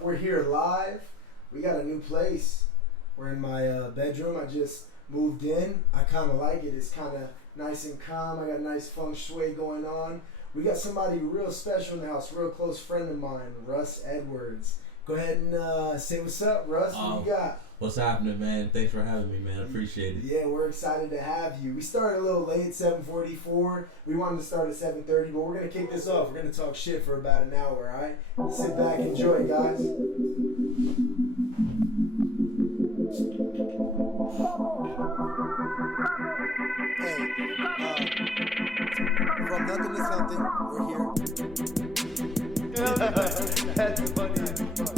up? We're here live. We got a new place. We're in my bedroom. I just moved in. I kind of like it. It's kind of nice and calm. I got a nice feng shui going on. We got somebody real special in the house, real close friend of mine, Russ Edwards. Go ahead and say what's up, Russ. What you got? What's happening, man? Thanks for having me, man. I appreciate it. Yeah, we're excited to have you. We started a little late, 7:44. We wanted to start at 7:30, but we're going to kick this off. We're going to talk shit for about an hour, all right? Sit back, enjoy, guys. Hey, from nothing to something, we're here. That's funny as fuck.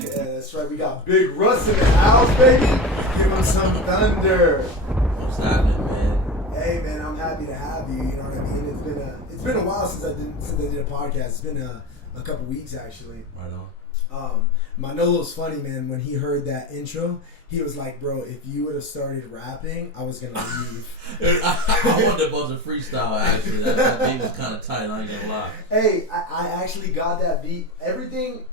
Yeah, that's right. We got Big Russ in the house, baby. Give him some thunder. What's happening, man? Hey, man, I'm happy to have you. You know what I mean? It's been a while since I did a podcast. It's been a couple weeks actually. Right on. Manolo's funny, man. When he heard that intro, he was like, "Bro, if you would have started rapping, I was gonna leave." I wanted to buzz a freestyle. Actually, that beat was kind of tight. I ain't gonna lie. Hey, I actually got that beat. Everything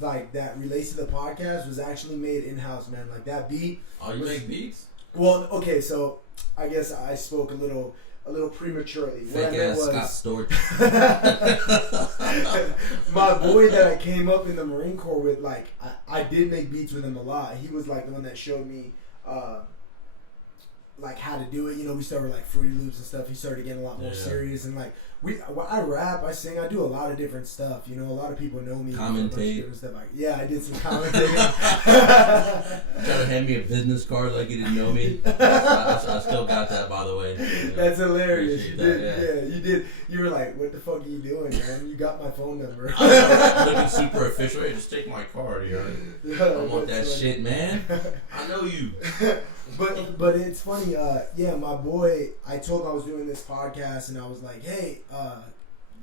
like that relates to the podcast was actually made in house, man. Like that beat. Oh, you make beats? Well, okay, so I guess I spoke a little prematurely. Fake ass Scott Storch. My boy that I came up in the Marine Corps with, like, I did make beats with him a lot. He was like the one that showed me like how to do it. You know, we started with like Fruity Loops and stuff. He started getting a lot more serious, and like I rap, I sing, I do a lot of different stuff. You know, a lot of people know me. Commentate. Stuff. Like, yeah, I did some commentating. Try to hand me a business card like you didn't know me. I still got that, by the way. You know, that's hilarious. You did, yeah, you did. You were like, "What the fuck are you doing, man? You got my phone number." I was looking super official. Hey, just take my card, you know. Yeah, I want that shit, man. I know you. But it's funny, yeah, my boy, I told him I was doing this podcast, and I was like, "Hey,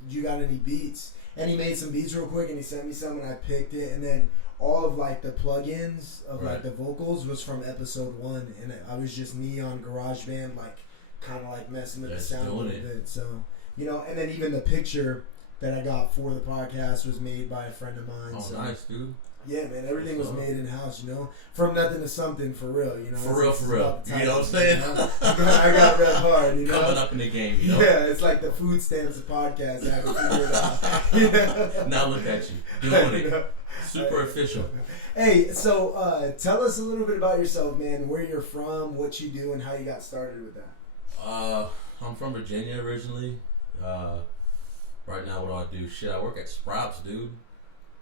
you got any beats?" And he made some beats real quick, and he sent me some, and I picked it, and then all of like the plugins of like the vocals was from episode 1, and I was just me on GarageBand, like kind of like messing with the sound a little bit. So, you know, and then even the picture that I got for the podcast was made by a friend of mine. Oh, so. Nice, dude. Yeah, man, everything was made in house, you know, from nothing to something, for real, you know. For real. You know what I'm saying? You know? I got red hard, you know. Coming up in the game, you know. Yeah, it's like the food stamps of podcast. I haven't figured it out. You know? Now look at you, doing it, super official. Hey, so tell us a little bit about yourself, man. Where you're from, what you do, and how you got started with that. I'm from Virginia originally. Right now, what do I do? Shit, I work at Sprouts, dude.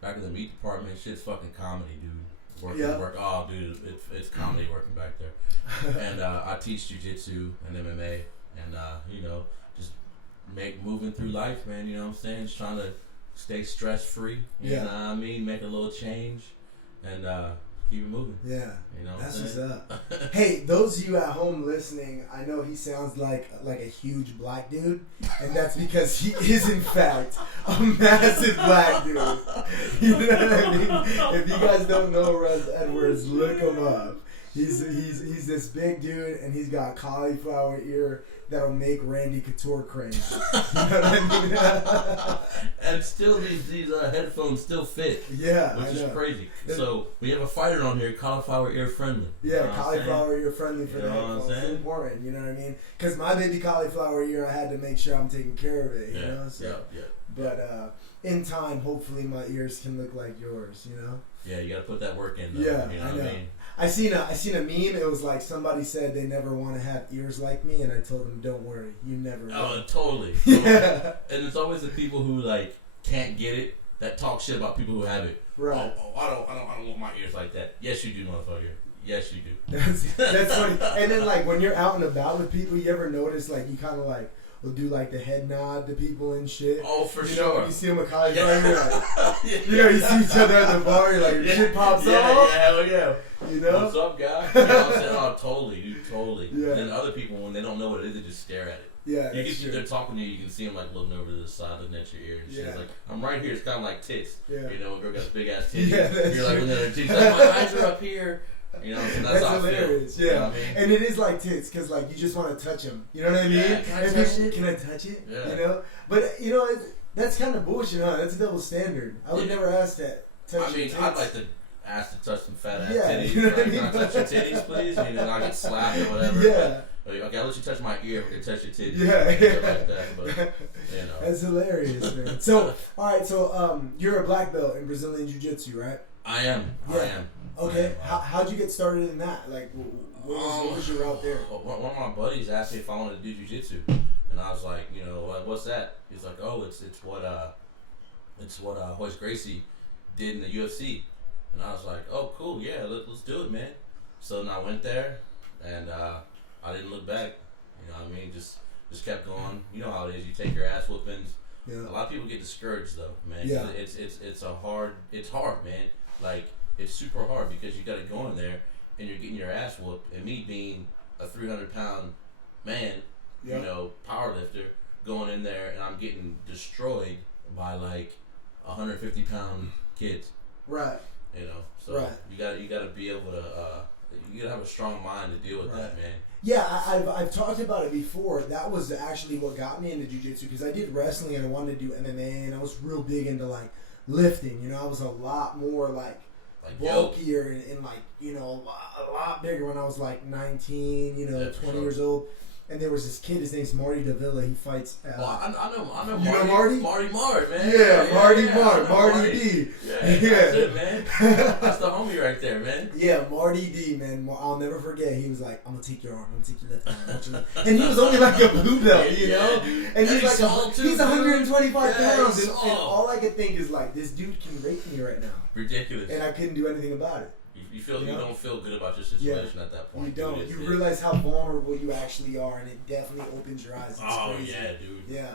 Back in the meat department, shit's fucking comedy, dude. Oh, dude, it's comedy working back there. And I teach jiu-jitsu and MMA, and you know, just moving through life, man. You know what I'm saying? Just trying to stay stress free. You know what I mean? Make a little change, and keep it moving. Yeah, you know that's what's up. Hey, those of you at home listening, I know he sounds like a huge black dude, and that's because he is in fact a massive black dude. You know what I mean? If you guys don't know Russ Edwards, look him up. He's this big dude, and he's got cauliflower ear that'll make Randy Couture cringe. You know what I mean? And still, these headphones still fit. Yeah, which is crazy. So we have a fighter on here, cauliflower ear friendly. Yeah, cauliflower ear friendly for the headphones. It's important. You know what I mean? Because my baby cauliflower ear, I had to make sure I'm taking care of it. You know? So, yeah. But in time, hopefully, my ears can look like yours. You know? Yeah, you gotta put that work in. Though, yeah, you know I know. What I mean? I seen a meme. It was like somebody said they never want to have ears like me, and I told them, "Don't worry, you never will." Oh, totally. Yeah. And it's always the people who like can't get it that talk shit about people who have it. Right. Oh, I don't want my ears like that. Yes, you do, motherfucker. Yes, you do. That's funny. And then like when you're out and about with people, you ever notice like you kind of like will do like the head nod to people and shit. Oh, for you sure. Know, you see them with cauliflower, you're like, you know, you see each other at the bar, you're like, shit pops off. Yeah, hell yeah. You know? What's up, guy? You know what I'm saying? Oh, totally, dude, totally. Yeah. And then other people, when they don't know what it is, they just stare at it. Yeah, you can see they're talking to you. You can see them like looking over to the side, looking at your ear and shit. It's like, I'm right here. It's kind of like tits. Yeah. You know, a girl got big ass titties. Yeah, you're like looking at her titties. Like, my eyes are up here. You know, so that's hilarious. Yeah, you know what I mean? And it is like tits because like you just want to touch them. You know what I mean? Yeah, can I touch it? Can I touch it? Yeah. You know, but you know that's kind of bullshit, huh? That's a double standard. I would never ask that. I mean, I'd like to ask to touch some fat ass titties. You know what I mean? Can I touch your titties, please? You know, I get slapped or whatever. Yeah. But, okay, I'll let you touch my ear. We can touch your titties. Yeah. Shit like that, but, you know. That's hilarious, man. So, all right. So, you're a black belt in Brazilian Jiu-Jitsu, right? I am. Yeah. I am. Okay. How'd you get started in that? Like, what was your route there? One of my buddies asked me if I wanted to do jiu-jitsu, and I was like, you know, what's that? He's like, oh, it's what Royce Gracie did in the UFC, and I was like, oh, cool, yeah, let's do it, man. So then I went there, and I didn't look back. You know what I mean? Just kept going. You know how it is. You take your ass whoopings. Yeah. A lot of people get discouraged though, man. Yeah. It's hard, man. Like it's super hard because you got to go in there and you're getting your ass whooped. And me being a 300-pound man, you know, power lifter, going in there and I'm getting destroyed by like 150-pound kids. Right. You know, so you got to be able to you got to have a strong mind to deal with that, man. Yeah, I've talked about it before. That was actually what got me into jiu-jitsu because I did wrestling and I wanted to do MMA and I was real big into like lifting. You know, I was a lot more like bulkier and like, you know, a lot bigger when I was like 19, you know, 20 years old. And there was this kid, his name's Marty Davila. He fights. I know Marty. You know Marty? Marty Mart, man. Yeah, Marty Mart. Marty D. Yeah, that's it, man. That's the homie right there, man. Yeah, Marty D, man. I'll never forget. He was like, I'm going to take your arm. I'm going to take your left arm. And he was only like a blue belt, you know? Dude. And he's like, he's 125 pounds. And and all I could think is like, this dude can rape me right now. Ridiculous. And I couldn't do anything about it. You don't feel good about your situation at that point. You don't. Dude. You realize how vulnerable you actually are, and it definitely opens your eyes. It's crazy. Yeah, dude. Yeah.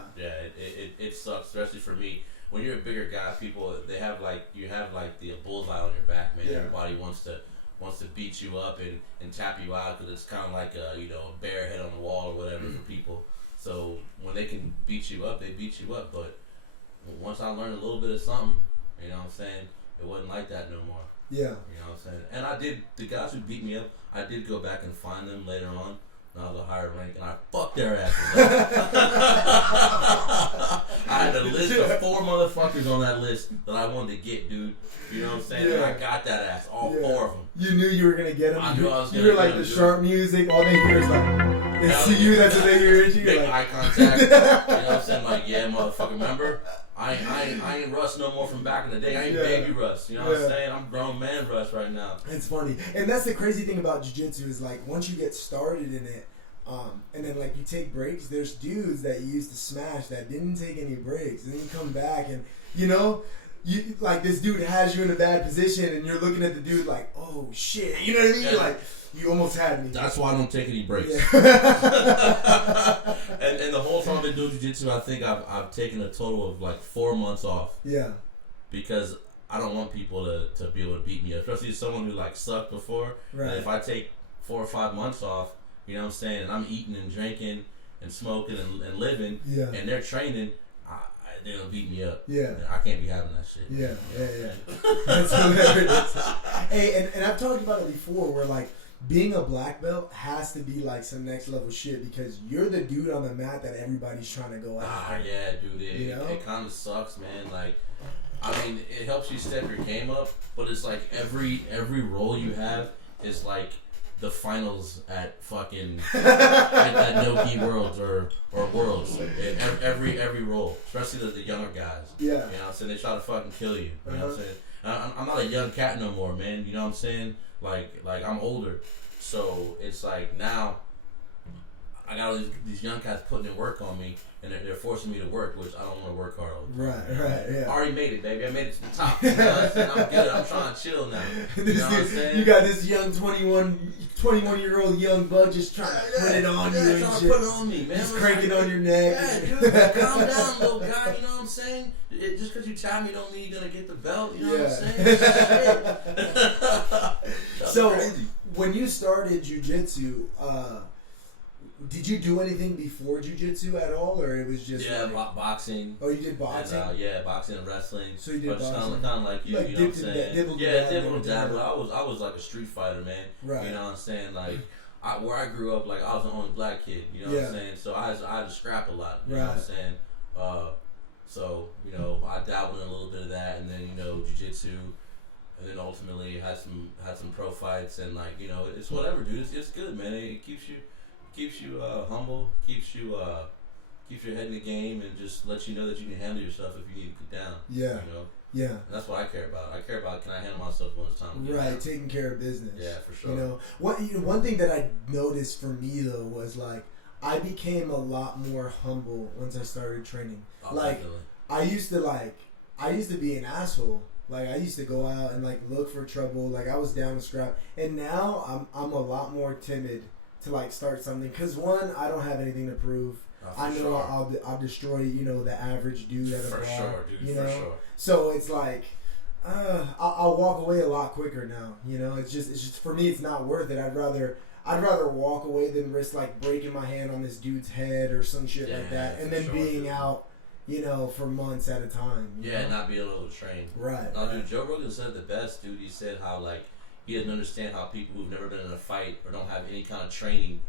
It sucks, especially for me. When you're a bigger guy, people you have the bullseye on your back, man. Yeah. Everybody wants to beat you up and tap you out because it's kind of like a bare head on the wall or whatever for people. So when they can beat you up, they beat you up. But once I learned a little bit of something, you know what I'm saying, it wasn't like that no more. Yeah. You know what I'm saying? And the guys who beat me up, I did go back and find them later on when I was a higher rank, and I fucked their asses up. I had a list of 4 motherfuckers on that list that I wanted to get, dude. You know what I'm saying? And I got that ass, all 4 of them. You knew you were going to get them? I knew I was going to get them. You were like the sharp music, all they hear is like, they see you, that's what they hear. Make like, eye contact. You know what I'm saying? Like, yeah, motherfucker, remember? I ain't Russ no more from back in the day. I ain't baby Russ. You know what I'm saying? I'm grown man Russ right now. It's funny. And that's the crazy thing about jiu-jitsu is like once you get started in it, and then like you take breaks, there's dudes that you used to smash that didn't take any breaks. And then you come back and, you know, you like this dude has you in a bad position and you're looking at the dude like, oh shit. You know what I mean? Yeah. Like, you almost had me. That's why I don't take any breaks. Yeah. and the whole time I've been doing jiu-jitsu, I think I've taken a total of like 4 months off. Yeah. Because I don't want people to be able to beat me up, especially someone who like sucked before. Right. And if I take 4 or 5 months off, you know what I'm saying, and I'm eating and drinking and smoking and living, and they're training, they're gonna beat me up. Yeah. I can't be having that shit. Yeah. That's hilarious. Hey, and I've talked about it before where like being a black belt has to be like some next level shit because you're the dude on the mat that everybody's trying to go after. Yeah, dude. It kind of sucks, man. Like, I mean, it helps you step your game up, but it's like every role you have is like the finals at fucking at No-Gi Worlds or Worlds. Every role, especially the younger guys. Yeah. You know what I'm saying? They try to fucking kill you. You know what I'm saying? I'm not a young cat no more, man. You know what I'm saying? Like I'm older, so it's like now I got all these young cats putting in work on me, and they're forcing me to work, which I don't want to work hard all the time. Right, yeah. I already made it, baby. I made it to the top. You know what I'm saying? I'm good. I'm trying to chill now. You know what I'm saying? You got this young 21-year-old young bug just trying to put it on you and trying shit. to put it on me, man. Just crank it on your neck. Yeah, dude, calm down, little guy. You know what I'm saying? Just because you tap me don't mean you're going to get the belt. You know what I'm saying? Shit. So, crazy. when you started jiu-jitsu, did you do anything before jiu-jitsu at all, or it was just boxing? Oh, you did boxing? And, boxing and wrestling. So you did boxing, kind of like you, like you know what I'm saying? Dibble dabble. I was like a street fighter, man. Right. You know what I'm saying? Like where I grew up, like I was the only black kid. You know what I'm saying? So I had to scrap a lot. You know what I'm saying? So I dabbled in a little bit of that, and then jiu-jitsu. And then ultimately had some pro fights, and like it's whatever, dude. It's good, man. It keeps you humble, keeps your head in the game, and just lets you know that you can handle yourself if you need to get down. Yeah. Yeah. And that's what I care about. I care about, can I handle myself when it's time to get down? Taking care of business. Yeah, for sure. One thing that I noticed for me though was like I became a lot more humble once I started training. Definitely. I used to be an asshole. Like I used to go out and like look for trouble. Like I was down to scrap, and now I'm a lot more timid to like start something. Cause one, I don't have anything to prove. I know sure. I'll destroy the average dude at a bar. For sure, dude. For sure. So it's like I'll walk away a lot quicker now. It's just for me, it's not worth it. I'd rather walk away than risk like breaking my hand on this dude's head or some shit like that, and then being out. For months at a time. Not being able to train. Right. No, dude, Joe Rogan said the best, dude. He said how, like, he didn't understand how people who've never been in a fight or don't have any kind of training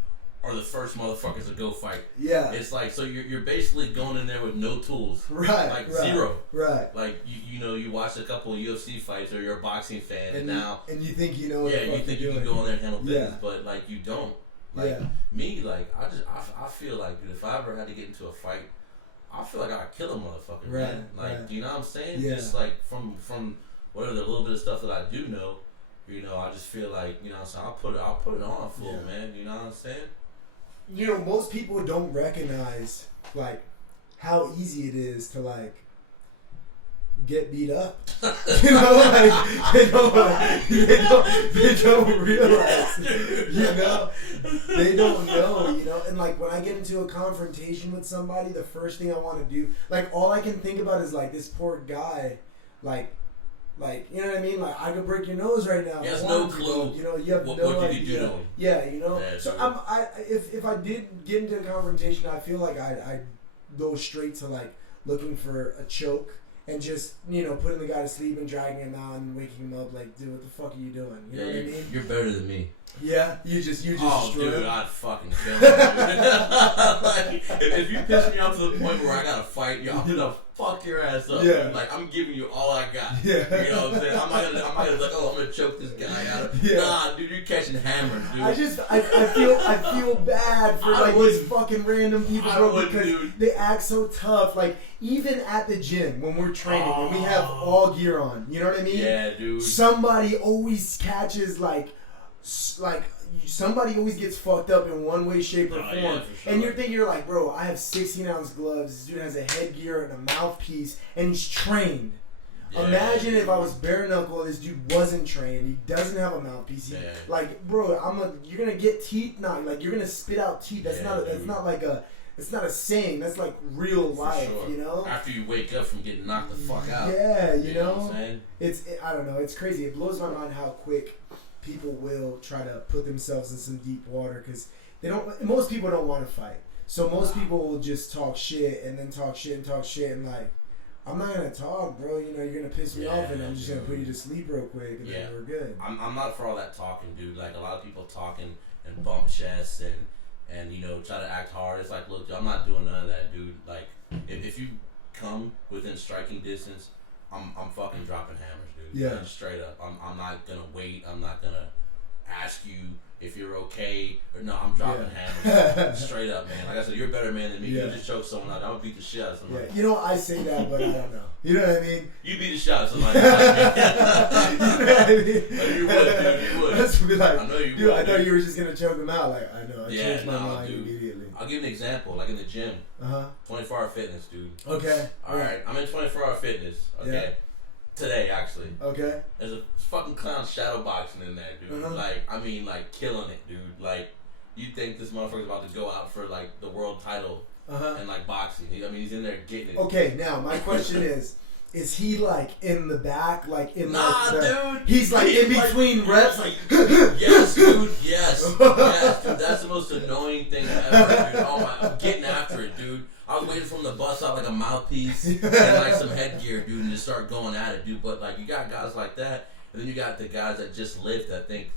are the first motherfuckers to go fight. Yeah. It's like, so you're basically going in there with no tools. Right. Like, zero. Right. Like, you watch a couple of UFC fights or you're a boxing fan and now... And you think you know what you think you can go in there and handle business, but, like, you don't. Like, me, like, I feel like, dude, if I ever had to get into a fight, I feel like I'd kill a motherfucker, man. Like, do you know what I'm saying? Yeah. Just like from whatever the little bit of stuff that I do know, I just feel like, what I'm saying, I'll put it on full, man. You know what I'm saying? Most people don't recognize like how easy it is to like get beat up. Like they don't realize. They don't know. And like when I get into a confrontation with somebody, the first thing I want to do, like all I can think about is like this poor guy, like you know what I mean? Like I could break your nose right now. He has no clue. You have what no you idea. could do to him. Yeah, so if I did get into a confrontation, I feel like I'd go straight to like looking for a choke. And just, putting the guy to sleep and dragging him out and waking him up like, dude, what the fuck are you doing? You know what I mean? You're better than me. Yeah? You just oh, dude, I'd fucking kill him, dude. Like, if you piss me off to the point where I gotta fight you, I'm gonna fuck your ass up. Yeah. Dude. Like, I'm giving you all I got. Yeah. You know what I'm saying? I'm not gonna like, I'm gonna choke this guy out. Yeah. Nah, dude, you're catching hammers, dude. I feel bad for like these fucking random people, bro, because dude. They act so tough. Like, even at the gym when we're training, when we have all gear on, you know what I mean? Yeah, dude. Somebody always catches like somebody always gets fucked up in one way, shape, or form. Yeah, sure. And you're like, bro, I have 16-ounce gloves. This dude has a headgear and a mouthpiece, and he's trained. Yeah, imagine if I was bare knuckle and this dude wasn't trained. He doesn't have a mouthpiece. Like, bro, you're gonna get teeth now. Like, you're gonna spit out teeth. That's it's not a saying. That's like real life, sure. After you wake up from getting knocked the fuck out. Yeah, you know what I'm saying? I don't know. It's crazy. It blows my mind how quick people will try to put themselves in some deep water because most people don't want to fight. So most people will just talk shit and then talk shit and like, I'm not gonna talk, bro. You're gonna piss me off, and I'm just gonna put you to sleep real quick, and then we're good. I'm not for all that talking, dude. Like a lot of people talking and bump chests and try to act hard. It's like, look, I'm not doing none of that, dude. Like if you come within striking distance, I'm fucking dropping hammers, dude. Yeah. Like, straight up. I'm not gonna wait. I'm not gonna ask you if you're okay or no. I'm dropping hammers. Straight up, man. Like I said, you're a better man than me. You just choke someone out. I would beat the shit out of somebody. Yeah. I say that, but I don't know. You know what I mean? You beat the shit out of somebody. You know what I mean? You would, dude. You would. That's be like, I know you dude, would. I thought you were just gonna choke him out. Like, I know. I changed my mind dude. Immediately. I'll give you an example. Like in the gym. 24-hour fitness, dude. Okay. All right. I'm in 24-hour fitness. Okay. Yeah. Today, actually. Okay. There's a fucking clown shadow boxing in there, dude. Like killing it, dude. Like, you think this motherfucker's about to go out for, like, the world title and, like, boxing. He's in there getting it. Okay, now, my question is he, like, in the back, like, in dude. He's, like, in between reps, like... Yes, dude, yes. Yes, dude. That's the most annoying thing ever, dude. Oh my, I'm getting after it, dude. I was waiting for him to bust out like a mouthpiece and like some headgear, dude, and just start going at it, dude. But like, you got guys like that, and then you got the guys that just lift that think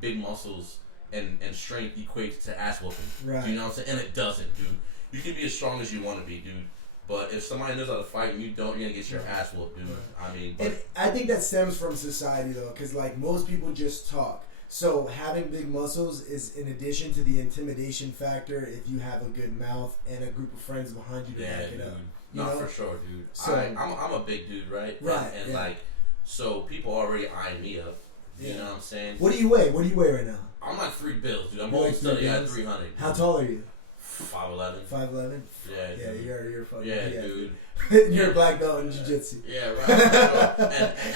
big muscles and strength equates to ass whooping. Right. Do you know what I'm saying? And it doesn't, dude. You can be as strong as you want to be, dude. But if somebody knows how to fight and you don't, you're gonna get your ass whooped, dude. I mean, and I think that stems from society though, because like most people just talk. So having big muscles is in addition to the intimidation factor if you have a good mouth and a group of friends behind you to back it up. No, for sure, dude. So, I'm a big dude, right? Right. And like, so people already eyeing me up. You know what I'm saying? What do you weigh? What do you weigh right now? I'm like 3 bills, dude. I'm only studying at 300. Dude. How tall are you? 5'11". 5'11"? Yeah, dude. You're fucking. Yeah, dude. You're a black belt in jiu-jitsu. Yeah, right.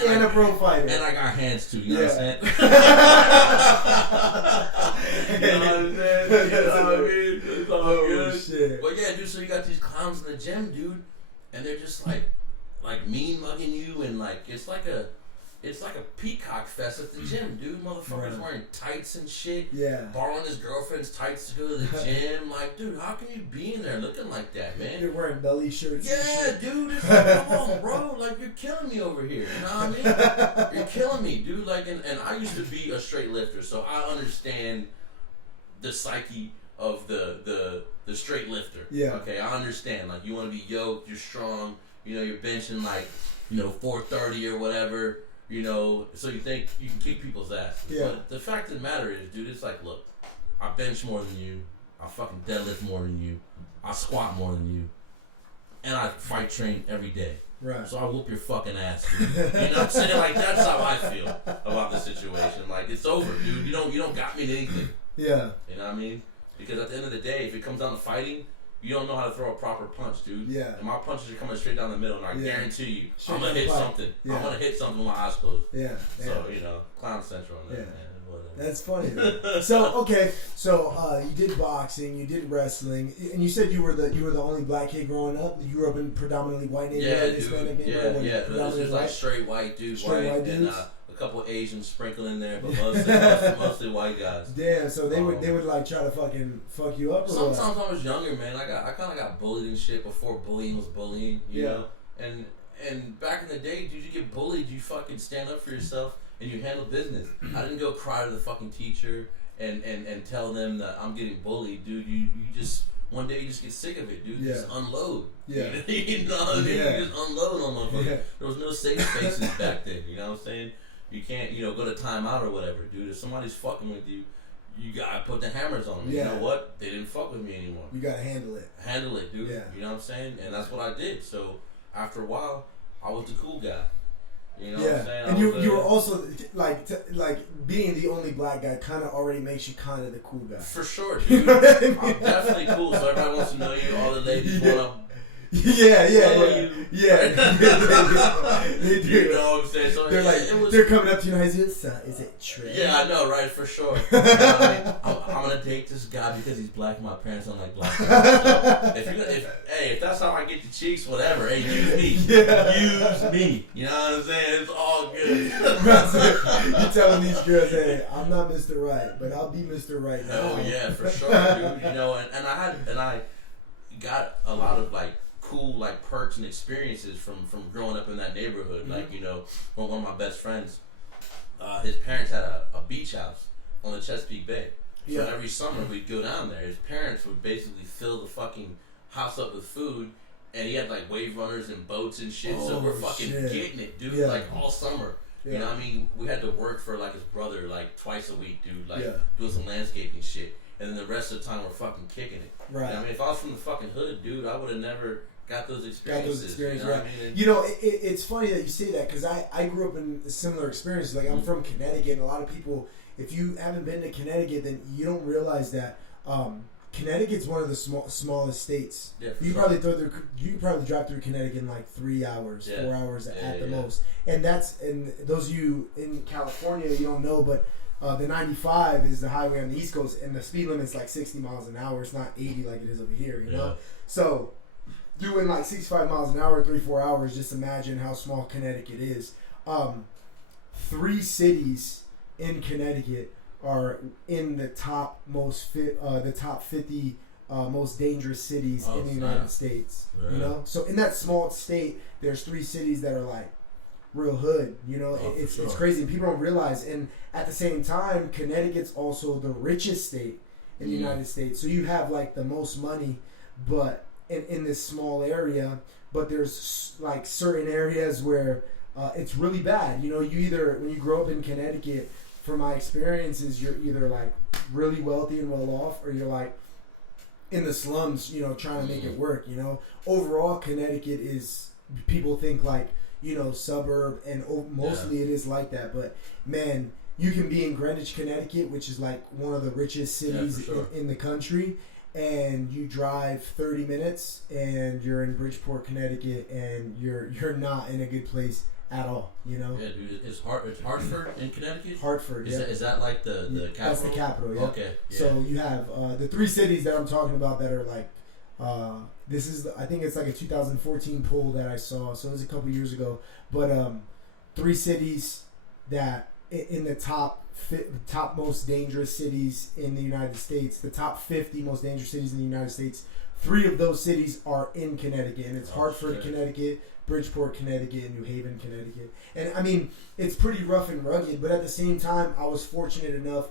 And a pro fighter. And I got hands too. You know what I'm saying? You know what I'm saying? You know what I mean? It's all good. Shit. But yeah, dude. So you got these clowns in the gym, dude, and they're just like mean mugging you, and like it's like a peacock fest at the gym, dude. Motherfuckers wearing tights and shit. Yeah. Borrowing his girlfriend's tights to go to the gym. Like, dude, how can you be in there looking like that, man? You're wearing belly shirts. Yeah, dude. It's like, come on, bro. Like, you're killing me over here. You know what I mean? You're killing me, dude. Like, and I used to be a straight lifter, so I understand the psyche of the straight lifter. Yeah. Okay, I understand. Like, you want to be yoked, you're strong. You know, you're benching like, 430 or whatever. You know, so you think you can kick people's ass. Yeah. But the fact of the matter is, dude, it's like, look, I bench more than you. I fucking deadlift more than you. I squat more than you. And I fight train every day. Right. So I whoop your fucking ass, dude. You know what I'm saying? Like, that's how I feel about the situation. Like, it's over, dude. You don't got me to anything. Yeah. You know what I mean? Because at the end of the day, if it comes down to fighting, you don't know how to throw a proper punch, dude. Yeah. And my punches are coming straight down the middle, and I guarantee you, Straight I'm going to hit something. Yeah. I'm going to hit something with my eyes closed. Yeah. So, Clown Central on that, man. Whatever. That's funny. So, okay. So, you did boxing, you did wrestling, and you said you were the only black kid growing up? You grew up in predominantly white neighborhood? Yeah, dude. Yeah. This is like straight white dudes, and a couple Asians sprinkled in there, but mostly white guys. Damn, so they would like try to fucking fuck you up. Or sometimes what? I was younger, man. I kind of got bullied and shit before bullying was bullying. You know, and back in the day, dude, you get bullied, you fucking stand up for yourself and you handle business. I didn't go cry to the fucking teacher and tell them that I'm getting bullied, dude. You just one day you just get sick of it, dude. You just unload. Yeah. You know what I mean? You just unload on motherfuckers. Yeah. There was no safe spaces back then. You know what I'm saying? You can't, go to timeout or whatever, dude. If somebody's fucking with you, you gotta put the hammers on them. Yeah. You know what? They didn't fuck with me anymore. You gotta handle it. Handle it, dude. Yeah. You know what I'm saying? And that's what I did. So after a while, I was the cool guy. You know what I'm saying? And you were also like being the only black guy kind of already makes you kind of the cool guy. For sure, dude. You know what I mean? I'm definitely cool. So everybody wants to know you. All the ladies want to. Yeah. They do. You know what I'm saying? So they're coming up to you and is it true? Yeah, I know, right? For sure. You know what I mean? I'm gonna date this guy because he's black. My parents don't like black people. So if that's how I get the cheeks, whatever. Hey, use me. Yeah. Use me. You know what I'm saying? It's all good. You're telling these girls, hey, I'm not Mr. Right, but I'll be Mr. Right now. Oh yeah, for sure, dude. And I got a lot of cool perks and experiences from growing up in that neighborhood. Mm-hmm. One of my best friends, his parents had a beach house on the Chesapeake Bay. So every summer we'd go down there. His parents would basically fill the fucking house up with food, and he had wave runners and boats and shit. So we're fucking getting it, dude. All summer. Yeah. You know what I mean? We had to work for his brother twice a week, dude. Doing some landscaping shit. And then the rest of the time we're fucking kicking it. Right. You know, I mean, if I was from the fucking hood, dude, I would have never got those experiences. You know right. what I mean? It's funny that you say that because I grew up in similar experiences. I'm from Connecticut, and a lot of people, if you haven't been to Connecticut, then you don't realize that Connecticut's one of the smallest states. Yeah, you could probably drive through Connecticut in 3 hours, 4 hours at the most. And those of you in California, you don't know, but the 95 is the highway on the East Coast, and the speed limit's 60 miles an hour. It's not 80 like it is over here, you know? So doing 65 miles an hour, 3-4 hours, just imagine how small Connecticut is. 3 cities in Connecticut are in the top the top 50 most dangerous cities in the United States. Yeah. You know, so in that small state, there's 3 cities that are like real hood. You know, it's crazy. People don't realize. And at the same time, Connecticut's also the richest state in the United States. So you have like the most money, but in this small area. But there's like certain areas where it's really bad. You know, you either, when you grow up in Connecticut, from my experiences, you're either like really wealthy and well off, or you're like in the slums, you know, trying to make it work. You know, overall, Connecticut is, people think like, you know, suburb, and mostly it is like that. But man, you can be in Greenwich, Connecticut, which is like one of the richest cities in the country, and you drive 30 minutes and you're in Bridgeport, Connecticut, and you're not in a good place at all, you know? Yeah, dude. It's Hartford in Connecticut? Hartford, yeah. Is that like the capital? That's the capital, yeah. Okay. Yeah. So you have the 3 cities that I'm talking about that are like, this is, I think it's like a 2014 poll that I saw, so it was a couple years ago. But 3 cities that in the top most dangerous cities in the United States, the top 50 most dangerous cities in the United States, 3 of those cities are in Connecticut, and it's Hartford, Connecticut, Bridgeport, Connecticut, and New Haven, Connecticut. And I mean, it's pretty rough and rugged, but at the same time, I was fortunate enough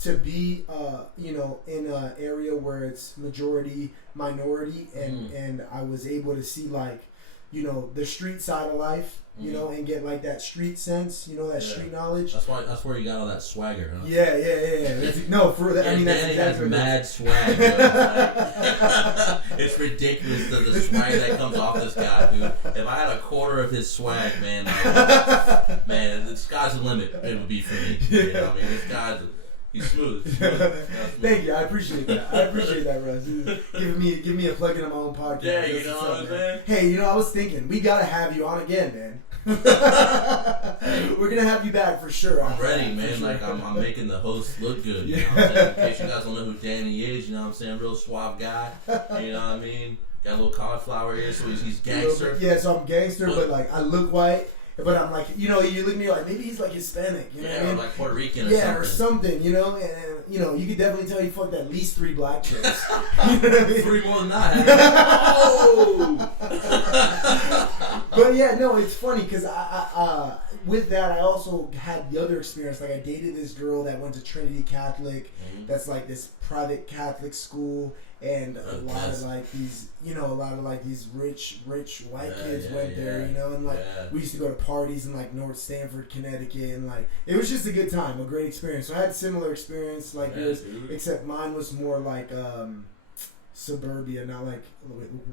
to be, you know, in an area where it's majority minority, and I was able to see, like, you know, the street side of life, you know, and get like that street sense, you know, that street knowledge. That's where you got all that swagger, huh? Yeah. No, for that, I mean, that's exactly mad swag. It's ridiculous the swag that comes off this guy, dude. If I had a quarter of his swag, man, the sky's the limit. It would be for me. You know what I mean? This guy's. He's smooth. Thank you. I appreciate that, Russ. Give me a plug in on my own podcast. Yeah, you know what I'm saying? Hey, you know, I was thinking, we gotta have you on again, man. We're gonna have you back for sure. I'm ready, man. Sure. Like I'm making the host look good. You know what I'm saying? In case you guys don't know who Danny is, you know what I'm saying? Real suave guy. You know what I mean? Got a little cauliflower ear, so he's gangster. Yeah, so I'm gangster, but like I look white. But I'm like, you know, you look at me like, maybe he's like Hispanic, you know what I mean? Or like Puerto Rican or something. Yeah, or something, you know? And, you know, you could definitely tell you fucked at least 3 black chicks. You know what I mean? 3 more than that. Oh! But yeah, no, it's funny because I with that, I also had the other experience. Like, I dated this girl that went to Trinity Catholic. That's like this private Catholic school. And a lot of like these rich white kids went there, you know, and like we used to go to parties in like North Stamford, Connecticut, and like it was just a good time, a great experience. So I had a similar experience like yours, except mine was more like suburbia, not like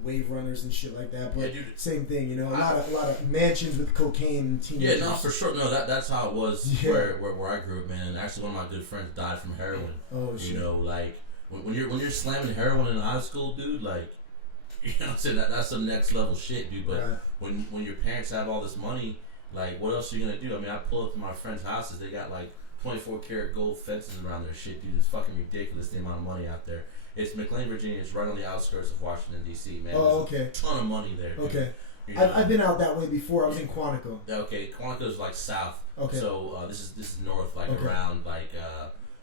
wave runners and shit like that, but same thing, you know, a lot of mansions with cocaine and teenagers. Yeah, no, for sure. No, that's how it was where I grew up, man. And actually, one of my good friends died from heroin. Oh shit. You know, like. When you're slamming heroin in high school, dude, like, you know what I'm saying, that's some next level shit, dude. But when your parents have all this money, like, what else are you gonna do? I mean, I pull up to my friends' houses, they got like 24 karat gold fences around their shit, dude. It's fucking ridiculous the amount of money out there. It's McLean, Virginia. It's right on the outskirts of Washington D.C. Man. Oh, okay. There's a ton of money there, dude. Okay. You know? I've been out that way before. I was in Quantico. Okay, Quantico's like south. Okay. So this is north, like around like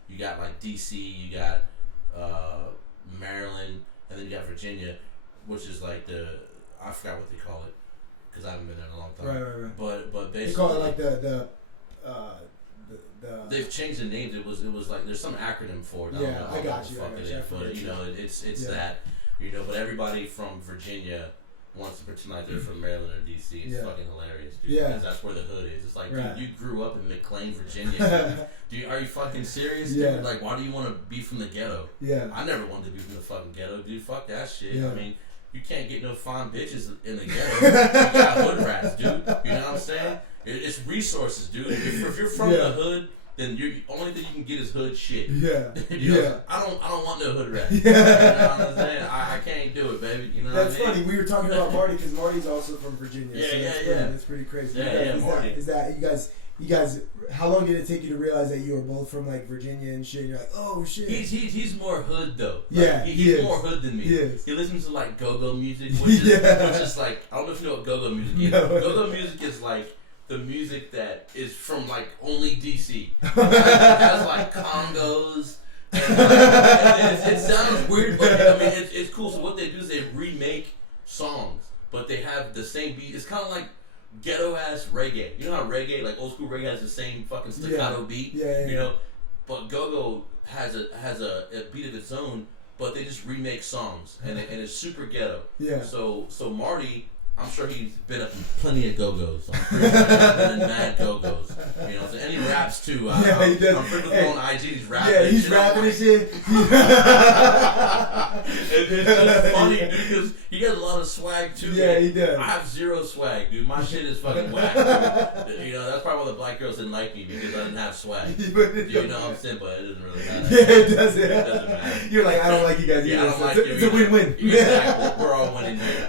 you got like D.C. You got Maryland, and then you got Virginia, which is like I forgot what they call it because I haven't been there in a long time. Right. But basically they call it like the they've changed the names. It was like there's some acronym for it. I got you. But you know it's that, you know. But everybody from Virginia wants to pretend like they're from Maryland or DC. It's fucking hilarious, dude. Yeah. Because that's where the hood is. It's like, dude, you grew up in McLean, Virginia. Dude, are you fucking serious, dude? Like, why do you want to be from the ghetto? Yeah. I never wanted to be from the fucking ghetto, dude. Fuck that shit. Yeah. I mean, you can't get no fine bitches in the ghetto. You got hood rats, dude. You know what I'm saying? It's resources, dude. If you're from the hood, then the only thing you can get is hood shit. Yeah. You know, I don't want no hood rat. Yeah. You know what I'm saying? I can't do it, baby. You know that's what I mean? funny. We were talking about Marty because Marty's also from Virginia. That's pretty crazy. Marty. Is that you guys? How long did it take you to realize that you were both from like Virginia and shit? And you're like, oh shit. He's more hood though. Like, he's more hood than me. He listens to like go-go music, which is like, I don't know if you know what go-go music is. No. Go-go music is like the music that is from like only DC. It has like congos. And it sounds weird, but I mean it's cool. So what they do is they remake songs, but they have the same beat. It's kind of like ghetto ass reggae. You know how reggae, like old school reggae, has the same fucking staccato beat. Yeah. You know, but go-go has a beat of its own, but they just remake songs, and it's super ghetto. Yeah. So Marty, I'm sure he's been up in plenty of go-go's. I'm pretty sure he's been in mad go-go's. You know, and he raps too. He does. I'm pretty sure on IG he's rapping. Yeah, he's rapping and shit. It's just funny, dude, because he got a lot of swag too. Yeah, man. he does. I have zero swag, dude. My shit is fucking whack. You know, that's probably why the black girls didn't like me, because I didn't have swag. You know what I'm saying? But it doesn't really matter. Yeah, it doesn't. It doesn't matter. You're like, I don't like you guys. Yeah, I don't like it's a win-win. Exactly. We're all winning here.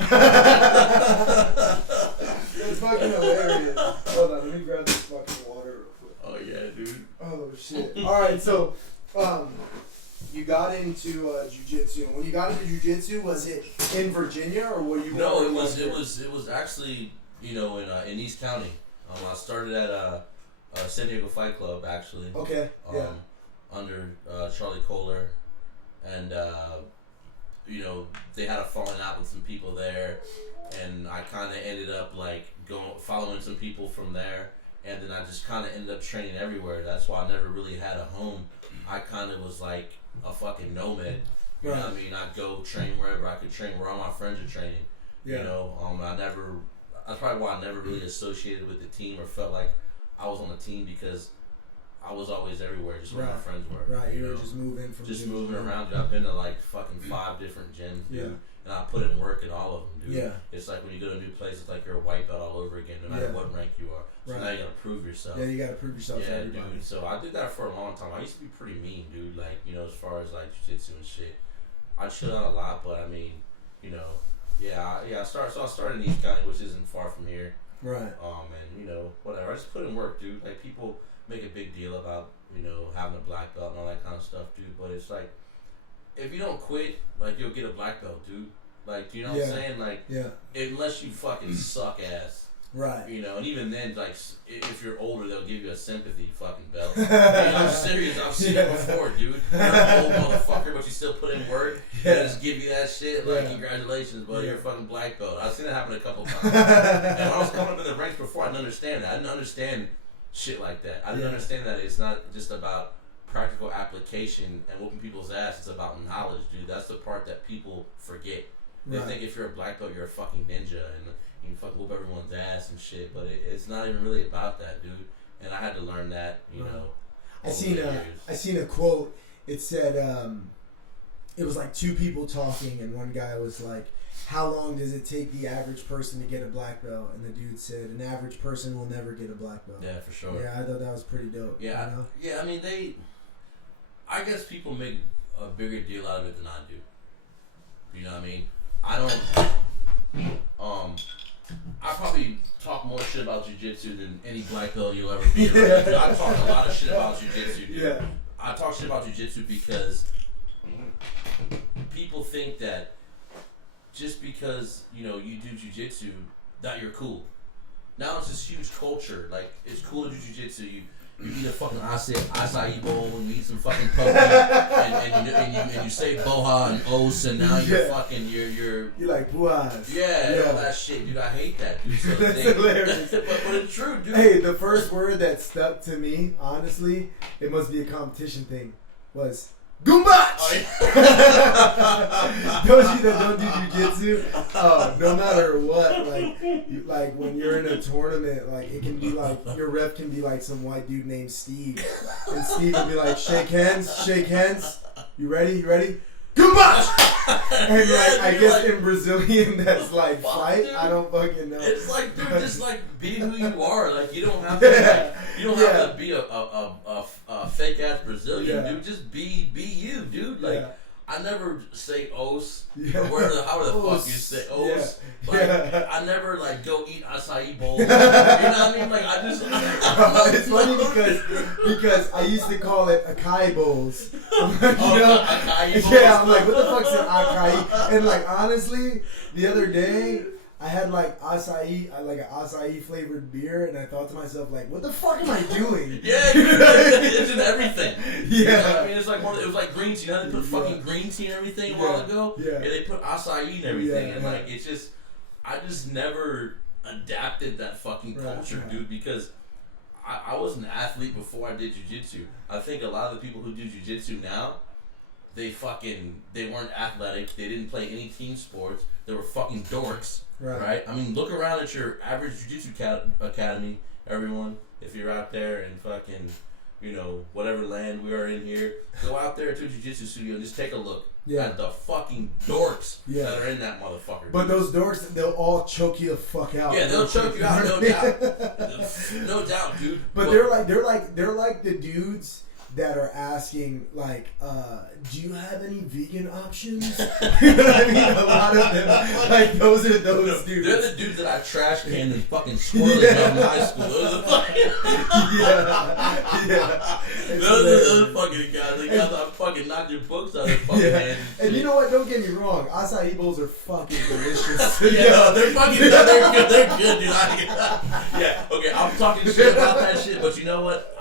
It's fucking hilarious. Hold on, let me grab this fucking water real quick. Oh yeah, dude. Oh shit. Alright, so you got into jiu-jitsu. When you got into jiu-jitsu, was it in Virginia or were you? No, it was actually, you know, in East County. I started at San Diego Fight Club actually. Okay. Yeah. Under Charlie Kohler, and you know, they had a falling out with some people there, and I kind of ended up like following some people from there, and then I just kind of ended up training everywhere. That's why I never really had a home. I kind of was like a fucking nomad. You know what I mean? I'd go train wherever I could train, where all my friends are training. Yeah. You know, that's probably why I never really associated with the team or felt like I was on the team, because I was always everywhere, just where my friends were. Right, you were just moving from just moving around. Dude. I've been to like fucking 5 different gyms, dude. And I put in work in all of them, dude. It's like when you go to a new place, it's like you're a white belt all over again, no matter what rank you are. So now you gotta prove yourself. Yeah, you gotta prove yourself to everybody. Dude. So I did that for a long time. I used to be pretty mean, dude. Like, you know, as far as like jiu-jitsu and shit, I chill out a lot, but I mean, you know, I started in East County, which isn't far from here. Right. And you know, whatever. I just put in work, dude. Like, people make a big deal about, you know, having a black belt and all that kind of stuff, dude. But it's like, if you don't quit, like, you'll get a black belt, dude. Like, you know what I'm saying? Like, unless you fucking suck ass. Right. You know, and even then, like, if you're older, they'll give you a sympathy fucking belt. I'm serious. I've seen it before, dude. You're an old motherfucker, but you still put in work. They just give you that shit. Like, congratulations, buddy. You're a fucking black belt. I've seen it happen a couple times. And when I was coming up in the ranks before, I didn't understand that. I didn't understand shit like that. I didn't understand that it's not just about practical application and whooping people's ass. It's about knowledge, dude. That's the part that people forget. They think if you're a black belt, you're a fucking ninja and you fucking whoop everyone's ass and shit. But it's not even really about that, dude. And I had to learn that, you know. I seen a quote. It said it was like 2 people talking, and one guy was like, how long does it take the average person to get a black belt? And the dude said, an average person will never get a black belt. Yeah, for sure. Yeah, I thought that was pretty dope. Yeah, you know? Yeah. I mean, I guess people make a bigger deal out of it than I do. You know what I mean? I don't. I probably talk more shit about jiu-jitsu than any black belt you'll ever be around. I talk a lot of shit about jiu-jitsu, dude. Yeah. I talk shit about jiu-jitsu because people think that just because, you know, you do jiu-jitsu, that you're cool. Now it's this huge culture. Like, it's cool to do jiu-jitsu. You eat a fucking acai bowl and you eat some fucking poke and you say boha and os, and now you're fucking you're like buas. Yeah, all that shit, dude. I hate that, dude. So that's hilarious. but it's true, dude. Hey, the first word that stuck to me, honestly, it must be a competition thing, was Goombach! Oh, yeah. Those of you that don't do jiu-jitsu, no matter what, like when you're in a tournament, like it can be like your ref can be like some white dude named Steve, and Steve will be like, shake hands, you ready? Goombach! And like I guess in Brazilian that's like fight. Dude. I don't fucking know. It's like, dude, just like be who you are. Like you don't have to have to be a fake ass Brazilian, dude. Just be you, dude. Like I never say os or however the fuck you say os. Like I never like go eat acai bowls. You know what I mean? Like I just. It's funny because I used to call it acai bowls. Acai bowls. Yeah, I'm like, what the fuck's an acai? And like honestly, the other day I had like acai, like an acai flavored beer, and I thought to myself, like, what the fuck am I doing? Yeah, it's in everything. Yeah. You know, I mean, it's like it was like green tea. You know, they put fucking green tea and everything a while ago. Yeah. They put acai and everything, and like it's just, I just never adapted that fucking culture, dude, because I was an athlete before I did jiu-jitsu. I think a lot of the people who do jiu-jitsu now, they weren't athletic. They didn't play any team sports. They were fucking dorks, right? I mean, look around at your average jiu-jitsu academy, everyone. If you're out there in fucking, you know, whatever land we are in here, go out there to a jiu-jitsu studio and just take a look at the fucking dorks that are in that motherfucker. But those dorks, they'll all choke you the fuck out. Yeah, they'll choke you out, no doubt. No doubt, dude. But they're like the dudes that are asking, like, do you have any vegan options? You know what I mean? A lot of them, like, those are those dudes. They're the dudes that I trash canned and fucking squirreled in high school. Those are the fucking... Those are the fucking guys. The guys that fucking knocked your books out of their fucking hands. And you know what? Don't get me wrong. Acai bowls are fucking delicious. They're fucking good. They're good, dude. Okay, I'm talking shit about that shit, but you know what?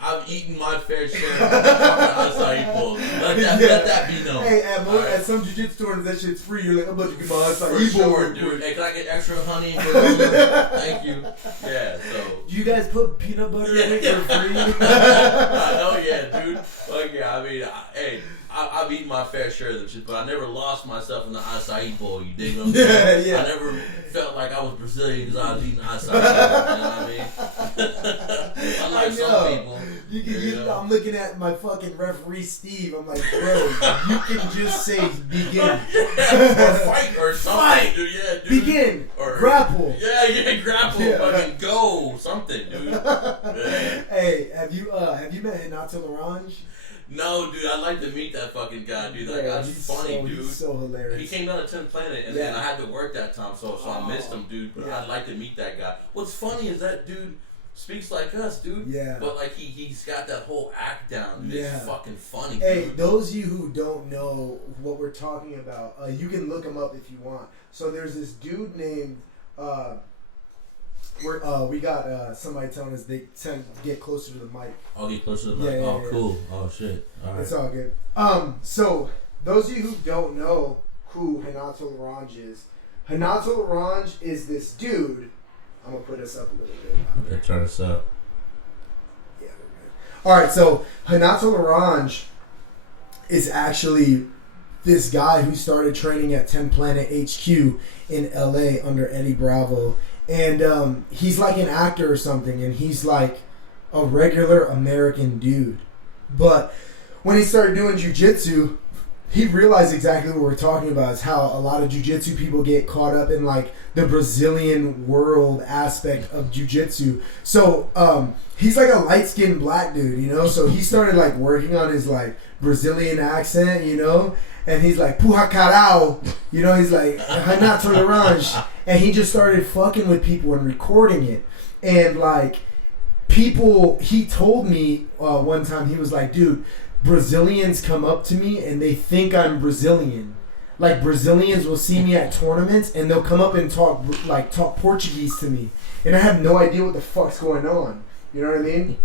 I've eaten my fair share of fucking acai bowls. Let that be known. Hey, at some jiu-jitsu tournaments, that shit's free. You're like, I'm about to get my acai bowl. Sure, dude. Hey, can I get extra honey and granola? Thank you. Yeah, so. Do you guys put peanut butter in it for free? Oh, yeah, dude. Fuck yeah. I mean, I've eaten my fair share of them shit, but I never lost myself in the acai bowl. You dig what I'm saying? Yeah. I never felt like I was Brazilian because I was eating acai bowl. You know what I mean? Unlike some people. I'm looking at my fucking referee Steve. I'm like, bro, you can just say begin. Or fight or something. Fight. Dude. Yeah, dude. Begin. Or grapple. Yeah, grapple. Fucking go. Something, dude. Yeah. Hey, have you met Hinato Larange? No, dude, I'd like to meet that fucking guy, dude. That guy's funny, dude. He's so hilarious. He came down to 10th Planet, and then I had to work that time, so I missed him, dude. But I'd like to meet that guy. What's funny is that dude speaks like us, dude. Yeah. But like he's got that whole act down, dude. It's fucking funny, dude. Hey, those of you who don't know what we're talking about, you can look him up if you want. So there's this dude named. We got somebody telling us they tend to get closer to the mic. Oh, get closer to the mic. Yeah, cool. Oh shit. All right. It's all good. So those of you who don't know who Hinato Larange is, Hinato Larange is this dude. I'm gonna put us up a little bit. Okay, turn us up. Yeah, we're good. All right, so Hinato Larange is actually this guy who started training at 10 Planet HQ in LA under Eddie Bravo. And he's like an actor or something, and he's like a regular American dude. But when he started doing jiu-jitsu, he realized exactly what we're talking about, is how a lot of jiu-jitsu people get caught up in like the Brazilian world aspect of jiu-jitsu. So he's like a light-skinned black dude, you know? So he started like working on his like Brazilian accent, you know? And he's like, Puha Carao, you know, he's like, Hinato Larange. And he just started fucking with people and recording it. And like, people, he told me one time, he was like, dude, Brazilians come up to me and they think I'm Brazilian. Like, Brazilians will see me at tournaments and they'll come up and talk Portuguese to me. And I have no idea what the fuck's going on. You know what I mean?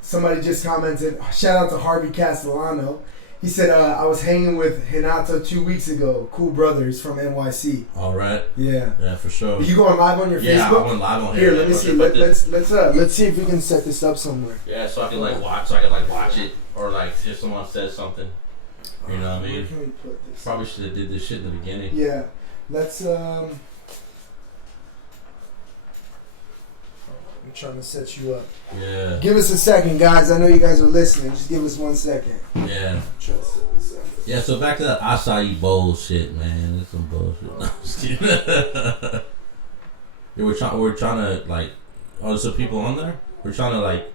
Somebody just commented, shout out to Harvey Castellano. He said, I was hanging with Hinato 2 weeks ago. Cool brothers from NYC. All right. Yeah. Yeah, for sure. Are you going live on your Facebook? Yeah, I went live on here. Let me see. Let's see if we can set this up somewhere. Yeah, so I can watch it, or like if someone says something. You know what I mean? Where can we put this? Probably should have did this shit in the beginning. Yeah. Let's I'm trying to set you up. Yeah. Give us a second, guys. I know you guys are listening. Just give us 1 second. Yeah. Yeah, so back to that acai bowl shit, man. It's some bullshit. No, I'm just kidding. Yeah, we're trying to, like, there's some people on there? We're trying to, like,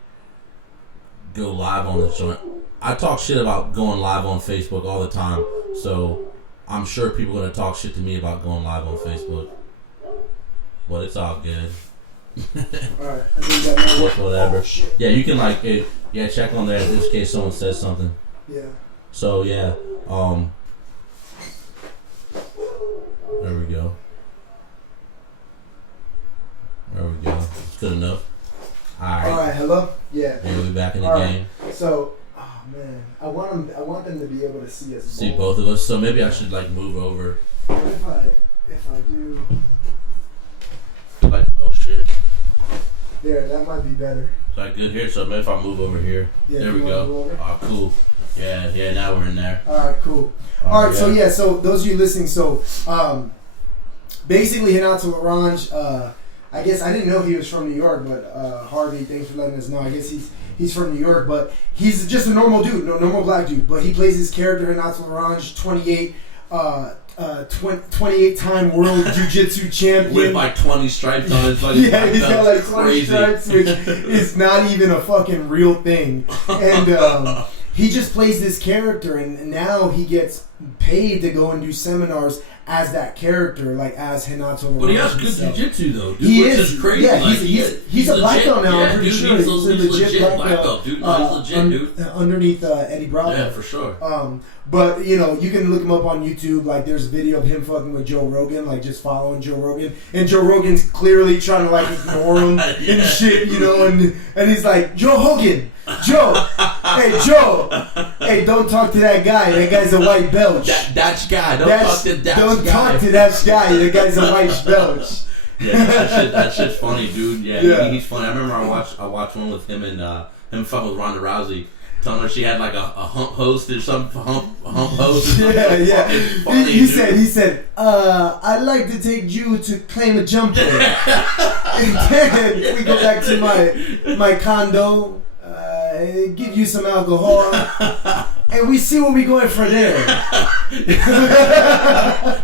go live on this joint. I talk shit about going live on Facebook all the time, so I'm sure people are going to talk shit to me about going live on Facebook. But it's all good. Alright, I think that might work. Whatever. Yeah, you can check on there in case someone says something. Yeah. So yeah, There we go. There we go. Good enough. Alright, hello? Yeah. Yeah, we'll be back in the game. So, oh man, I want them to be able to see us. See both of us. So maybe I should like move over. What if I do? Like, oh shit. There, that might be better. Is that good here? So maybe if I move over here. Yeah, there we go. Oh, cool. Yeah, now we're in there. Alright, cool. Alright, so those of you listening, basically Hinato Orange, I guess I didn't know he was from New York, but Harvey, thanks for letting us know. I guess he's from New York, but he's just a normal dude, normal black dude. But he plays his character Hinato Orange, 28-time world jiu-jitsu champion with like 20 stripes on his fucking yeah, he's got like 20 stripes, which is not even a fucking real thing. And he just plays this character, and now he gets paid to go and do seminars as that character, like as Hinato Orange. But he has good jiu-jitsu though, dude. He which is crazy. Yeah, like, he's a black belt now. I'm pretty dude, sure he's a legit black belt, dude. No, he's legit, dude. Underneath Eddie Bravo. Yeah, for sure. But you know, you can look him up on YouTube. Like, there's a video of him fucking with Joe Rogan, like just following Joe Rogan, and Joe Rogan's clearly trying to like ignore him and shit, you know, and he's like, Joe Rogan, Joe, hey, don't talk to that guy. That guy's a white belt. That guy. Don't talk to that guy. Don't talk to that guy. That guy's a white belt. Yeah, that shit's funny, dude. Yeah. He's funny. I remember I watched one with him and him fucking with Ronda Rousey, telling her she had like a hump host or something, hump host. Or something. Yeah. Funny, he said, I'd like to take you to claim a jumper. And then we go back to my condo, give you some alcohol, and we see where we going from there.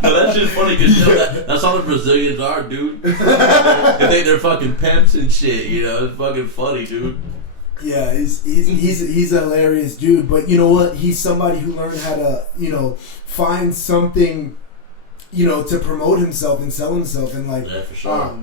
No, that's just funny because you know, that's all the Brazilians are, dude. They think they're fucking pimps and shit. You know, it's fucking funny, dude. Yeah, he's a hilarious dude, but you know what? He's somebody who learned how to, you know, find something, you know, to promote himself and sell himself, and like, yeah, for sure.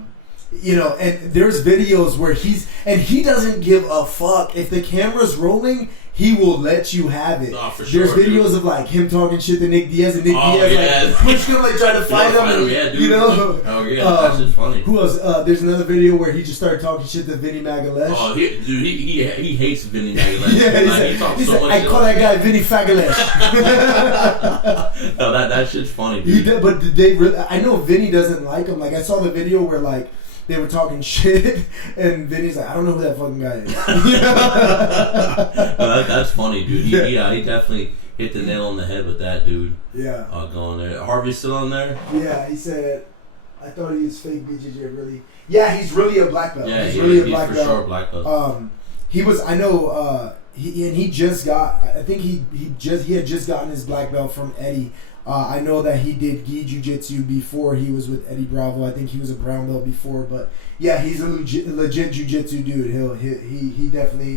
You know, and there's videos where he doesn't give a fuck if the camera's rolling. He will let you have it. Oh, for sure, there's videos of like him talking shit to Nick Diaz, and Nick Diaz like push him, like trying to fight him. Yeah, dude. You know? Oh yeah, that's just funny. Who else? There's another video where he just started talking shit to Vinny Magalesh. Oh, he hates Vinny Magalesh. Yeah, he talks so much. I call that guy Vinny Fagalesh. No, that shit's funny, dude. But I know Vinny doesn't like him. Like, I saw the video where like they were talking shit, and Vinny's like, I don't know who that fucking guy is. No, that's funny, dude. He definitely hit the nail on the head with that, dude. Yeah. Going there. Harvey's still on there? Yeah, he said, I thought he was fake BJJ, really. Yeah, he's really a black belt. Yeah, he's really a black for belt. Sure a black belt. He was, I know, he just got, I think he had just gotten his black belt from Eddie. I know that he did gi jiu-jitsu before he was with Eddie Bravo. I think he was a brown belt before, but yeah, he's a legit jiu-jitsu dude. He definitely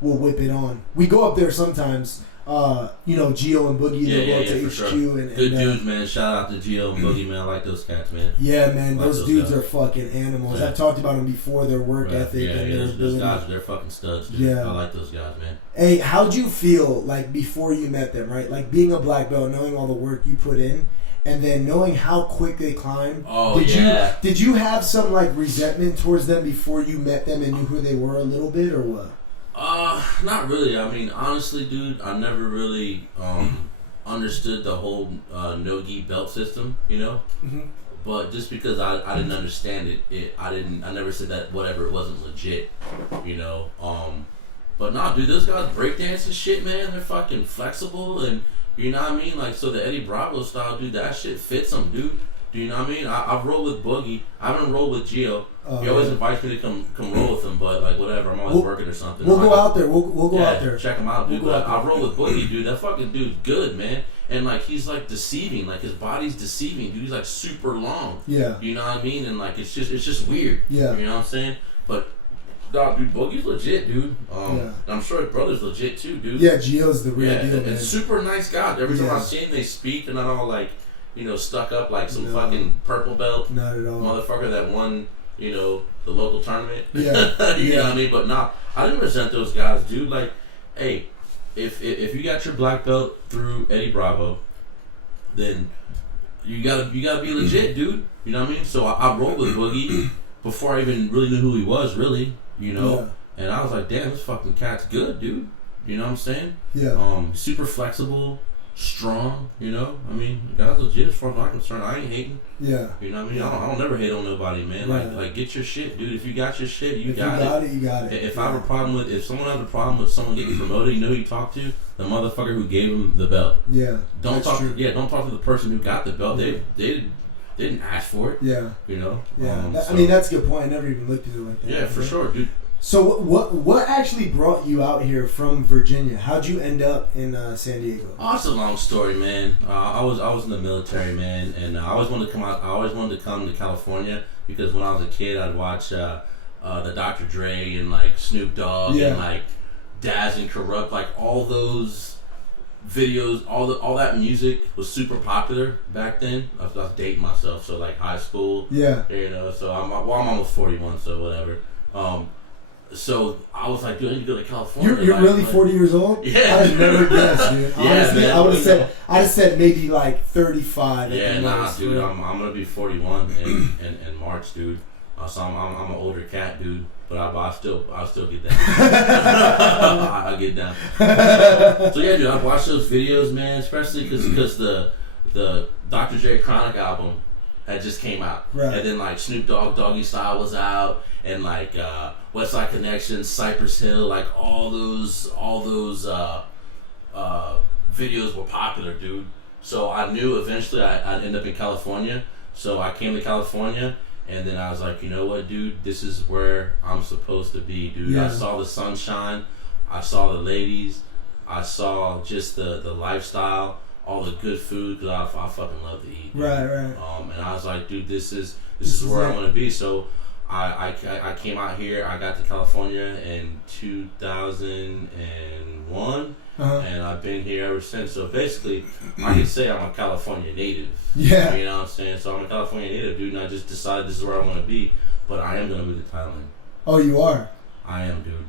will whip it on. We go up there sometimes. You know, Gio and Boogie, they go up to HQ. Sure. And good dudes, man. Shout out to Gio and Boogie, man. I like those cats, man. Yeah, man. Those dudes are fucking animals. Yeah. I've talked about them before, their work ethic and their ability. Those guys, they're fucking studs, dude. Yeah. I like those guys, man. Hey, how'd you feel, like, before you met them, right? Like, being a black belt, knowing all the work you put in, and then knowing how quick they climbed. Oh, Did you have some, like, resentment towards them before you met them and knew who they were a little bit, or what? Not really. I mean, honestly, dude, I never really understood the whole no-gi belt system, you know? Mm-hmm. But just because I didn't understand I never said that whatever, it wasn't legit, you know? But nah, dude, those guys breakdance and shit, man, they're fucking flexible, and you know what I mean? Like, so the Eddie Bravo style, dude, that shit fits them, dude. Do you know what I mean? I've rolled with Boogie. I haven't rolled with Gio. He always invites me to come roll with him, but like whatever, I'm always working or something. We'll go out there. We'll go out there. Check him out, dude. But I roll with Boogie, dude. That fucking dude's good, man. And like he's like deceiving, like his body's deceiving, dude. He's like super long. Yeah. You know what I mean? And like it's just weird. Yeah. You know what I'm saying? But dog, dude, Boogie's legit, dude. And I'm sure his brother's legit too, dude. Yeah, Gio's the real deal, man. And super nice guy. Every time I see him, they speak, and I'm all like, you know, stuck up like some fucking purple belt. Not at all. Motherfucker that won, you know, the local tournament. Yeah. You know what I mean? But nah, I didn't resent those guys, dude. Like, hey, if you got your black belt through Eddie Bravo, then you gotta be legit, dude. You know what I mean? So I rolled with Boogie before I even really knew who he was, really. You know, and I was like, damn, this fucking cat's good, dude. You know what I'm saying? Yeah. Super flexible, strong. You know, I mean, guy's legit as far as I'm concerned. I ain't hating. Yeah. You know what I mean? I don't never hate on nobody, man. Right. Like get your shit, dude. If you got your shit, you if got it. You got it. If I have a problem with, if someone has a problem with someone getting promoted, you know who you talk to? The motherfucker who gave him the belt. Yeah. Don't talk to the person who got the belt. They didn't ask for it. Yeah. You know? Yeah. I mean, that's a good point. I never even looked at it like that. Yeah, for sure, dude. So what actually brought you out here from Virginia? How'd you end up in San Diego? Oh, it's a long story, man. I was in the military, man, and I always wanted to come out. I always wanted to come to California because when I was a kid, I'd watch the Dr. Dre and like Snoop Dogg and like Daz and Corrupt, like all those videos, all that music was super popular back then. I was dating myself, so like high school. Yeah. You know, so I'm almost 41, so whatever. So I was like, dude, I need to go to California. You're really 40 years old? Yeah. I'd never guessed, dude. Honestly, man. I'd have said maybe like 35. Yeah, nah, dude. I'm gonna be 41 in March, dude. So I'm an older cat, dude. But I'll still get down. I'll get down. So yeah, dude, I watched those videos, man. Especially because the Dr. Dre Chronic album had just came out, right. And then like Snoop Dogg Doggy Style was out, and like Westside Connection, Cypress Hill, like all those videos were popular, dude. So I knew eventually I'd end up in California. So I came to California. And then I was like, you know what, dude? This is where I'm supposed to be, dude. Yeah. I saw the sunshine. I saw the ladies. I saw just the lifestyle, all the good food, because I fucking love to eat. Dude. Right. And I was like, dude, this is where I want to be. So I came out here. I got to California in 2001. And I've been here ever since. So basically, I can say I'm a California native. Yeah. You know what I'm saying? So I'm a California native, dude, and I just decided this is where I want to be. But I am going to move to Thailand. Oh, you are? I am, dude.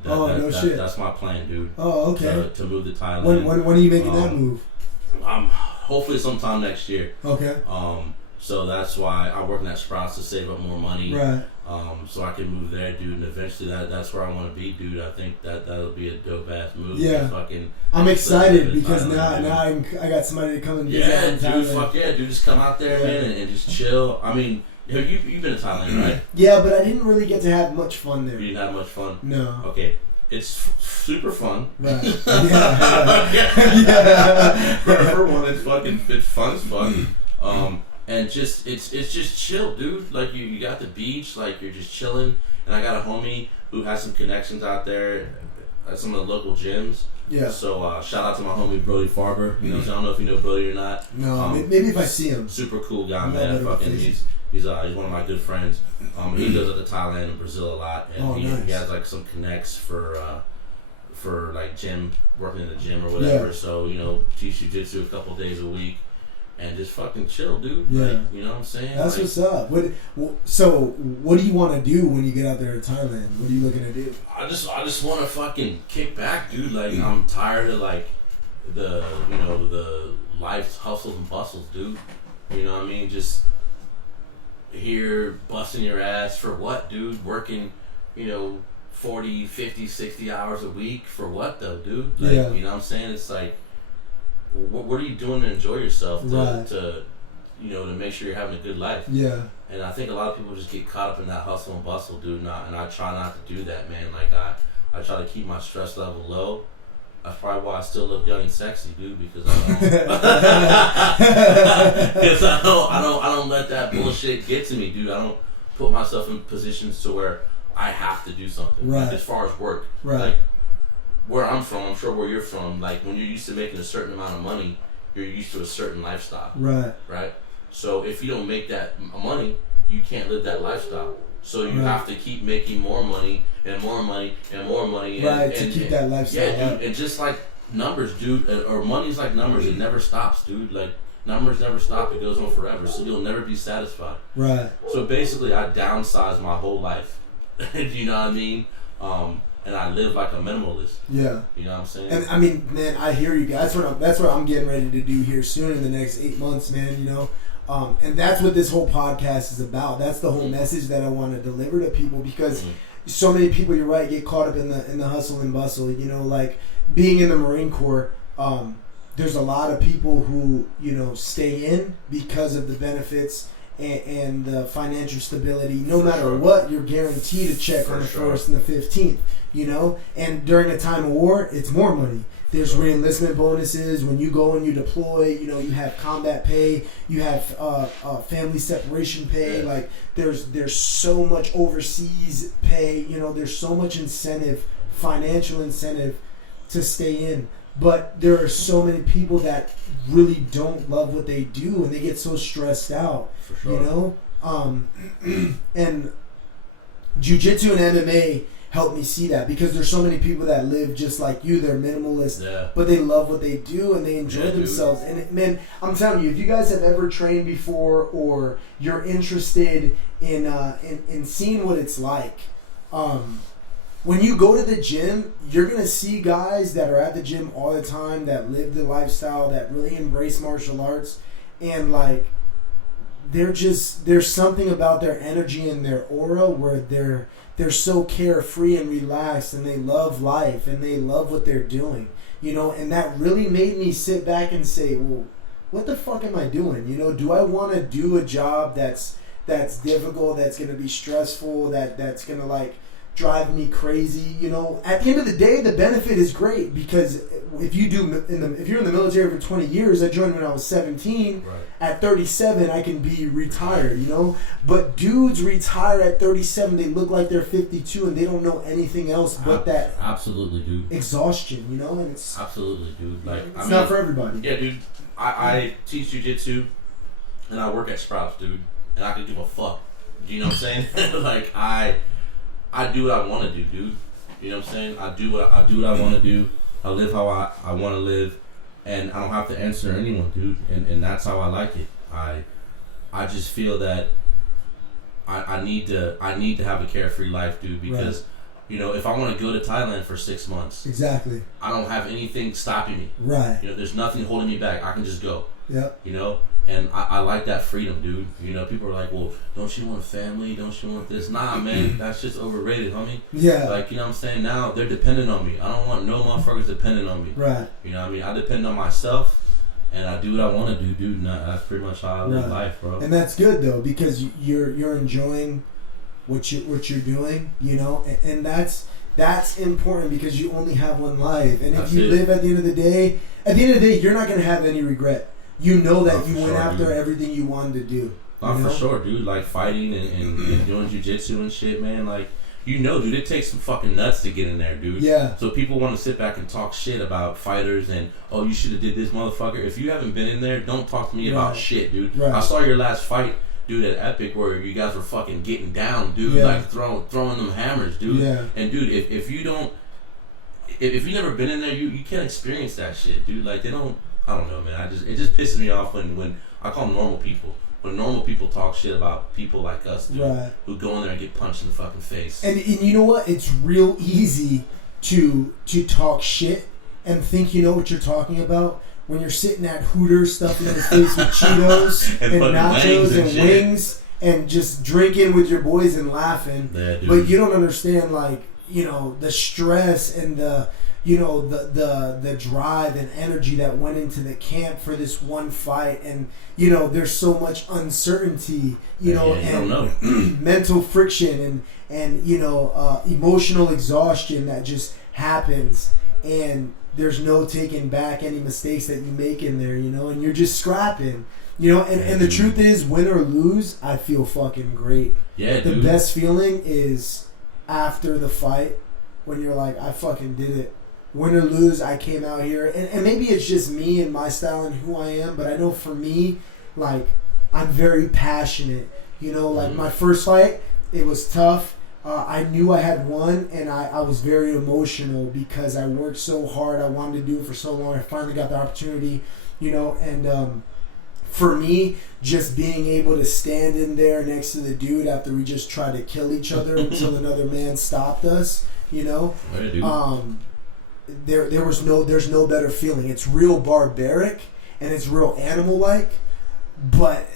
Shit. That's my plan, dude. Oh, okay. To move to Thailand. When are you making that move? Hopefully sometime next year. Okay. So that's why I work in that Sprouts to save up more money. Right. So I can move there, dude, and eventually that's where I want to be, dude. I think that'll be a dope ass move. Yeah. I'm excited because now I got somebody to come and visit. Yeah, dude. Fuck yeah, dude. Just come out there, man, and just chill. I mean, you've been to Thailand, right? Yeah, but I didn't really get to have much fun there. You didn't have much fun? No. Okay. It's super fun. Right. For one, it's fun as fuck. And just it's just chill, dude. Like you got the beach, like you're just chilling. And I got a homie who has some connections out there at some of the local gyms. Yeah. So shout out to my homie Brody Farber. You know, so I don't know if you know Brody or not. No, maybe if I see him. Super cool guy, man. Fucking he's one of my good friends. He goes up to Thailand and Brazil a lot, and he has like some connects for like gym, working in the gym or whatever. Yeah. So teach jiu-jitsu a couple days a week. And just fucking chill, dude. Yeah. Like, you know what I'm saying? That's what's up. So, what do you want to do when you get out there to Thailand? What are you looking to do? I just want to fucking kick back, dude. Like, I'm tired of, like, the life's hustles and bustles, dude. You know what I mean? Just here busting your ass for what, dude? Working, 40, 50, 60 hours a week for what, though, dude? Like, you know what I'm saying? It's like, what are you doing to enjoy yourself to make sure you're having a good life? Yeah. And I think a lot of people just get caught up in that hustle and bustle, dude. And I try not to do that, man. Like I try to keep my stress level low. That's probably why I still look young and sexy, dude. Because I don't let that bullshit get to me, dude. I don't put myself in positions to where I have to do something. Right. Like, as far as work, right? Like, where I'm from, I'm sure where you're from, like when you're used to making a certain amount of money, you're used to a certain lifestyle. Right. Right? So if you don't make that money, you can't live that lifestyle. So you have to keep making more money and more money and more money. And keep that lifestyle. Yeah, dude. And just like numbers, dude, or money's like numbers. It never stops, dude. Like numbers never stop. It goes on forever. So you'll never be satisfied. Right. So basically, I downsized my whole life. You know what I mean? And I live like a minimalist. Yeah. You know what I'm saying? And I mean, man, I hear you guys. That's what I'm getting ready to do here soon in the next 8 months, man. And that's what this whole podcast is about. That's the whole message that I want to deliver to people, because so many people, you're right, get caught up in the hustle and bustle. You know, like being in the Marine Corps, there's a lot of people who, you know, stay in because of the benefits and the financial stability. No matter what, you're guaranteed a check on the 1st and the 15th, you know? And during a time of war, it's more money. There's re-enlistment bonuses. When you go and you deploy, you know, you have combat pay, you have family separation pay. Yeah. Like, there's so much overseas pay. You know, there's so much incentive, financial incentive to stay in. But there are so many people that really don't love what they do, and they get so stressed out. For sure. You know? And jiu-jitsu and MMA help me see that, because there's so many people that live just like you. They're minimalist, but they love what they do and they enjoy themselves. And man, I'm telling you, if you guys have ever trained before, or you're interested in seeing what it's like, when you go to the gym, you're gonna see guys that are at the gym all the time, that live the lifestyle, that really embrace martial arts, and like there's something about their energy and their aura where they're so carefree and relaxed, and they love life, and they love what they're doing, you know. And that really made me sit back and say, well, what the fuck am I doing? You know, do I want to do a job that's difficult, that's going to be stressful, that's going to like drive me crazy? You know, at the end of the day, the benefit is great, because if you're in the military for 20 years, I joined when I was 17. Right. At 37, I can be retired, you know. But dudes retire at 37, they look like they're 52, and they don't know anything else but that. Absolutely, dude. Exhaustion, you know, and it's absolutely, dude. Like, it's not for everybody. Yeah, dude. I teach jiu-jitsu, and I work at Sprouts, dude, and I can give a fuck. You know what I'm saying? Like, I do what I want to do, dude. You know what I'm saying? I do what I want to do. I live how I want to live, and I don't have to answer anyone, dude. And that's how I like it. I just feel that I need to have a carefree life, dude, because you know, if I want to go to Thailand for 6 months, exactly, I don't have anything stopping me. Right. You know, there's nothing holding me back. I can just go. Yeah. You know. And I like that freedom, dude. You know, people are like, well, don't you want a family? Don't you want this? Nah, man, that's just overrated, homie. Yeah. Like, you know what I'm saying? Now, they're dependent on me. I don't want no motherfuckers dependent on me. Right. You know what I mean? I depend on myself, and I do what I want to do, dude. And that's pretty much how I live life, bro. And that's good, though, because you're enjoying what you're doing, you know? And that's important, because you only have one life. And if you live at the end of the day, you're not going to have any regret. You know that you went after everything you wanted to do. For sure, dude. Like fighting and doing jiu-jitsu and shit, man. Like, you know, dude, it takes some fucking nuts to get in there, dude. Yeah. So people want to sit back and talk shit about fighters and, oh, you should have did this, motherfucker. If you haven't been in there, don't talk to me about shit, dude. Right. I saw your last fight, dude, at Epic, where you guys were fucking getting down, dude. Yeah. Like throwing them hammers, dude. Yeah. And dude, if you never been in there, you can't experience that shit, dude. Like, they don't. I don't know, man. It just pisses me off when I call them normal people. When normal people talk shit about people like us, dude, who go in there and get punched in the fucking face. And you know what? It's real easy to talk shit and think you know what you're talking about when you're sitting at Hooters, stuffing your face with Cheetos and nachos and wings, and just drinking with your boys and laughing. Yeah, but you don't understand, like, you know, the stress and the, you know, the drive and energy that went into the camp for this one fight. And, you know, there's so much uncertainty, you know, and mental friction and you know, emotional exhaustion that just happens, and there's no taking back any mistakes that you make in there, you know, and you're just scrapping, you know. And the truth is, win or lose, I feel fucking great. Yeah, the best feeling is after the fight, when you're like, I fucking did it. Win or lose, I came out here, and maybe it's just me and my style and who I am, but I know for me, like, I'm very passionate, you know. Like, my first fight, it was tough. I knew I had won, and I was very emotional because I worked so hard. I wanted to do it for so long. I finally got the opportunity, you know. And for me, just being able to stand in there next to the dude after we just tried to kill each other until another man stopped us, you know. There's no better feeling. It's real barbaric and it's real animal-like, but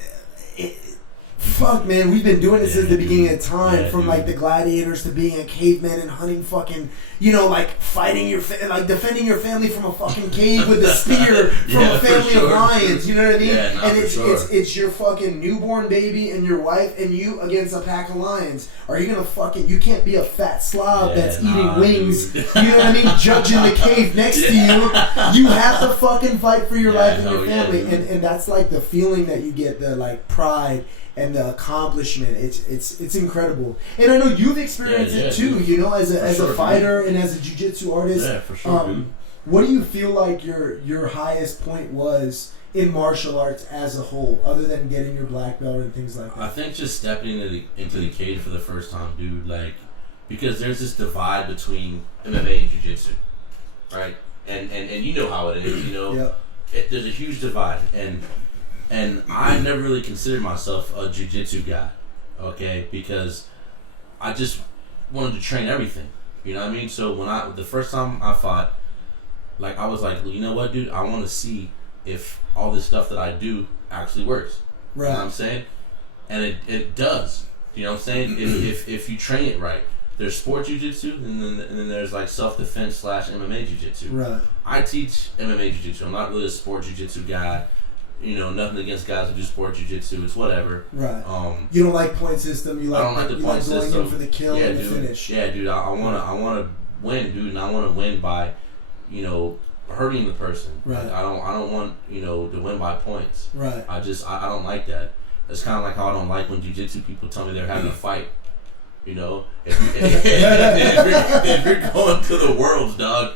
fuck, man, we've been doing it since the beginning of time. Yeah, from like the gladiators to being a caveman and hunting fucking, like fighting like defending your family from a fucking cave with a spear from a family of lions. You know what I mean? Yeah, and it's your fucking newborn baby and your wife and you against a pack of lions. Are you gonna you can't be a fat slob that's eating wings. Dude. You know what I mean? Judging the cave next to you. You have to fucking fight for your life and your family. And that's like the feeling that you get, the like pride and the accomplishment. It's incredible. And I know you've experienced it too, as a fighter and as a jiu-jitsu artist. Yeah, for sure, dude. What do you feel like your highest point was in martial arts as a whole, other than getting your black belt and things like that? I think just stepping into the cage for the first time, dude, like, because there's this divide between MMA and jiu-jitsu, right? And you know how it is, Yep. There's a huge divide, and I never really considered myself a jiu-jitsu guy, okay? Because I just wanted to train everything, you know what I mean? So the first time I fought, like, I was like, you know what, dude? I want to see if all this stuff that I do actually works. Right. You know what I'm saying? And it does. You know what I'm saying? if you train it right. There's sport jiu-jitsu, and then there's like self-defense / MMA jiu-jitsu. Right. I teach MMA jiu-jitsu. I'm not really a sport jiu-jitsu guy. Nothing against guys who do sport jiu-jitsu. It's whatever. Right. You don't like point system. I don't like the point system. Going in for the kill and the finish. Yeah, dude. I wanna win, dude, and I wanna win by, hurting the person. Right. Like, I don't want to win by points. Right. I don't like that. It's kind of like how I don't like when jiu-jitsu people tell me they're having a fight. If you're going to the Worlds, dog,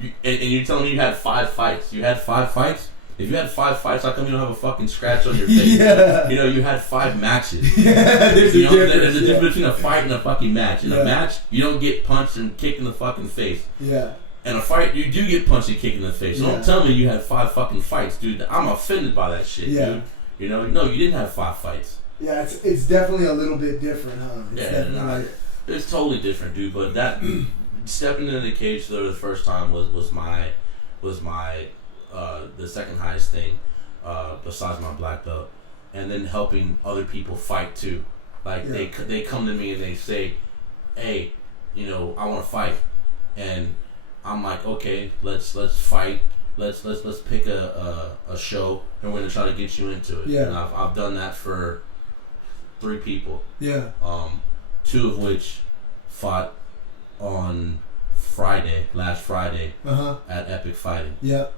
and you're telling me you had 5 fights. You had 5 fights? If you had 5 fights, how come you don't have a fucking scratch on your face? Yeah. You had 5 matches. Yeah, there's a difference. There's a difference between a fight and a fucking match. In a match, you don't get punched and kicked in the fucking face. Yeah. In a fight, you do get punched and kicked in the face. So don't tell me you had 5 fucking fights, dude. I'm offended by that shit, dude. No, you didn't have 5 fights. Yeah, it's definitely a little bit different, huh? It's totally different, dude. But that stepping into the cage for the first time was my the second highest thing besides my black belt, and then helping other people fight too. Like they come to me and they say, "Hey, I want to fight," and I'm like, "Okay, let's fight. Let's pick a show, and we're gonna try to get you into it." Yeah. And I've done that for 3 people. Yeah. 2 of which fought on last Friday, at Epic Fighting. Yep.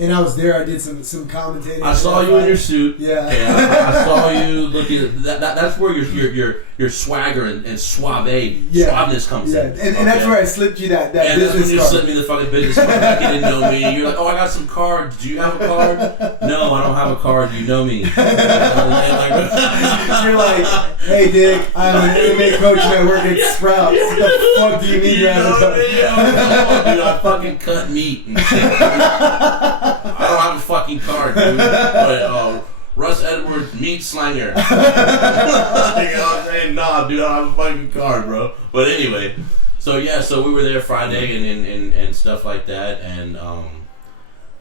And I was there. I did some commentating. I saw you in your suit. Yeah. I saw you looking. That's where your swagger and suaveness comes in. And that's where I slipped you that business card. That's when you slipped me the fucking business card. Like you didn't know me. You're like, "Oh, I got some cards. Do you have a card?" "No, I don't have a card. Do you know me?" You're like, "Hey, Dick, I'm an MMA coach and I work at Sprouts. What the fuck do you mean you have a card?" Dude, I fucking cut meat and shit. I don't have a fucking card, dude. But Russ Edwards, meat slanger. You know what I'm saying? Nah, dude, I don't have a fucking card, bro. But anyway, so we were there Friday and stuff like that, and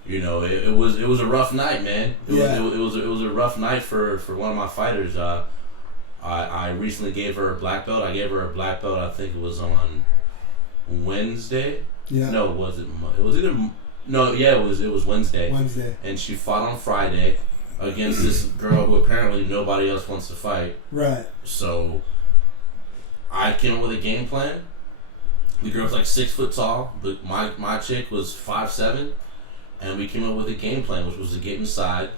it was a rough night, man. It was a rough night for one of my fighters. I recently gave her a black belt. I gave her a black belt. I think it was on Wednesday. Yeah. No, was it? It was either. No, yeah, it was Wednesday. And she fought on Friday against this girl who apparently nobody else wants to fight. Right. So I came up with a game plan. The girl's like 6 foot tall, but my chick was 5'7", and we came up with a game plan, which was to get inside,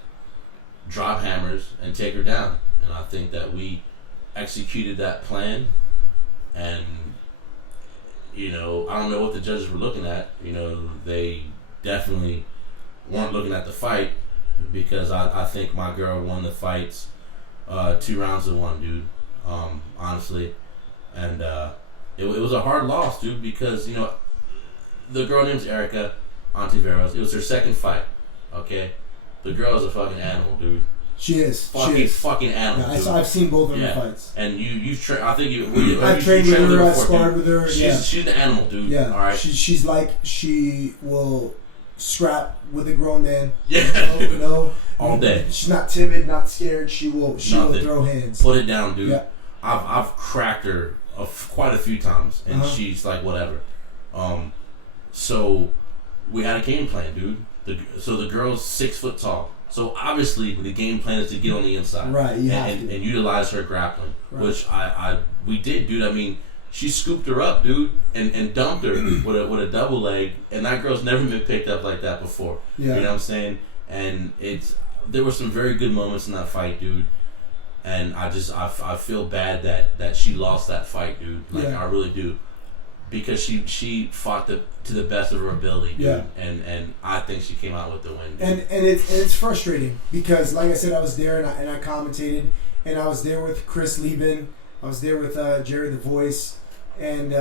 drop hammers, and take her down. And I think that we executed that plan, and I don't know what the judges were looking at. They definitely weren't looking at the fight, because I think my girl won the fights 2 rounds to 1, dude. Honestly, and it was a hard loss, dude, because the girl name's Erica Ontiveros. It was her second fight. Okay, the girl is a fucking animal, dude. She is. Fucking animal. Yeah, I've seen both of her fights. And you've trained. I think I've trained with her. I sparred with her. She's an animal, dude. Yeah. All right. She's like, she will scrap with a grown man. Yeah. all day. She's not timid, not scared. She will throw hands. Put it down, dude. Yeah. I've cracked her quite a few times, and she's like, whatever. So we had a game plan, dude. So the girl's 6 foot tall. So obviously the game plan is to get on the inside, right? And utilize her grappling, which we did, dude. I mean, she scooped her up, dude, and dumped her with a double leg, and that girl's never been picked up like that before. Yeah. You know what I'm saying? And there were some very good moments in that fight, dude. And I feel bad that she lost that fight, dude. Like I really do, because she fought to the best of her ability, dude. Yeah. And I think she came out with the win, dude. And it's frustrating because, like I said, I was there and I commentated, and I was there with Chris Lieben, I was there with Jerry the Voice, and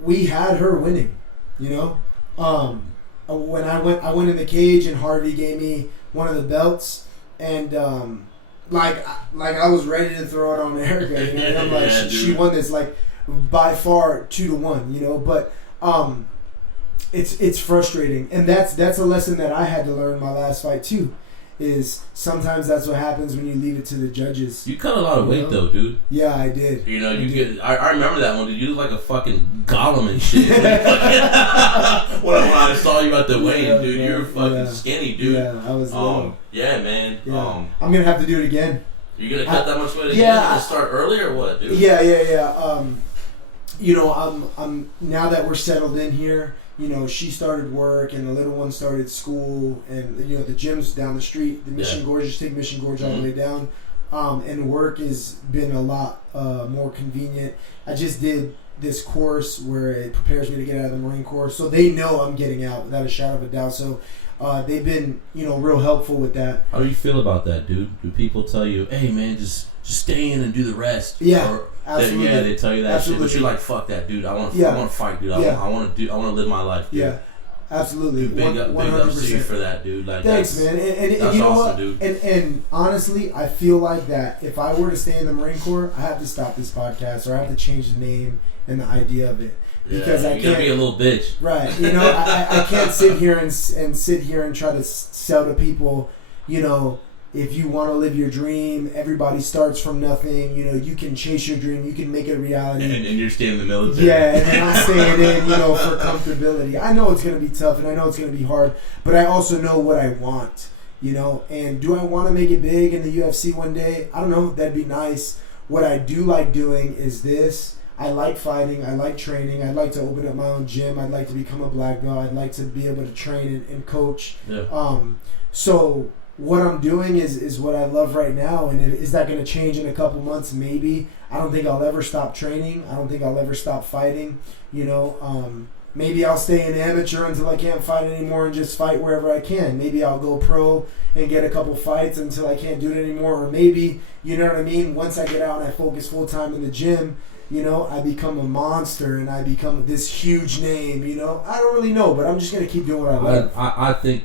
we had her winning, you know. When I went in the cage and Harvey gave me one of the belts, and like I was ready to throw it on Erica, you know. And I'm like, she won this like by far 2-1, you know. But it's frustrating, and that's a lesson that I had to learn in my last fight too. Is sometimes that's what happens when you leave it to the judges. You cut a lot of weight though, dude. Yeah, I did. You know, I remember that one, dude. You look like a fucking golem and shit. when I saw you at the weigh-in, dude, you were fucking skinny, dude. Yeah, I was. Yeah, man. Yeah. I'm gonna have to do it again. You gonna cut that much weight again? Yeah. You gonna start early or what, dude? Yeah. You know, I'm now that we're settled in here. You know, she started work, and the little one started school, and you know the gym's down the street. The Mission Gorge, just take Mission Gorge all the way down, and work has been a lot more convenient. I just did this course where it prepares me to get out of the Marine Corps, so they know I'm getting out without a shadow of a doubt. So they've been, you know, real helpful with that. How do you feel about that, dude? Do people tell you, "Hey, man, just stay in and do the rest"? Yeah. Absolutely. They tell you that shit, but you're like, fuck that, dude. I want to fight, dude. I want to live my life, dude. Yeah, absolutely. Dude, big up to you for that, dude. Like, thanks, man. And that's you know awesome, what? Dude. And honestly, I feel like that if I were to stay in the Marine Corps, I have to stop this podcast, or I have to change the name and the idea of it, because I can't be a little bitch, right? You know, I can't sit here and sit here and try to sell to people, you know. If you want to live your dream, everybody starts from nothing. You know, you can chase your dream. You can make it a reality. And you're staying in the military. Yeah, and I'm staying in, you know, for comfortability. I know it's going to be tough, and I know it's going to be hard, but I also know what I want, you know. And do I want to make it big in the UFC one day? I don't know. That'd be nice. What I do like doing is this. I like fighting. I like training. I'd like to open up my own gym. I'd like to become a black belt. I'd like to be able to train and coach. Yeah. So what I'm doing is what I love right now, and is that going to change in a couple months? Maybe. I don't think I'll ever stop training. I don't think I'll ever stop fighting. You know, maybe I'll stay an amateur until I can't fight anymore and just fight wherever I can. Maybe I'll go pro and get a couple fights until I can't do it anymore. Or maybe, you know what I mean, once I get out and I focus full time in the gym, you know, I become a monster and I become this huge name, you know. I don't really know, but I'm just going to keep doing what I love.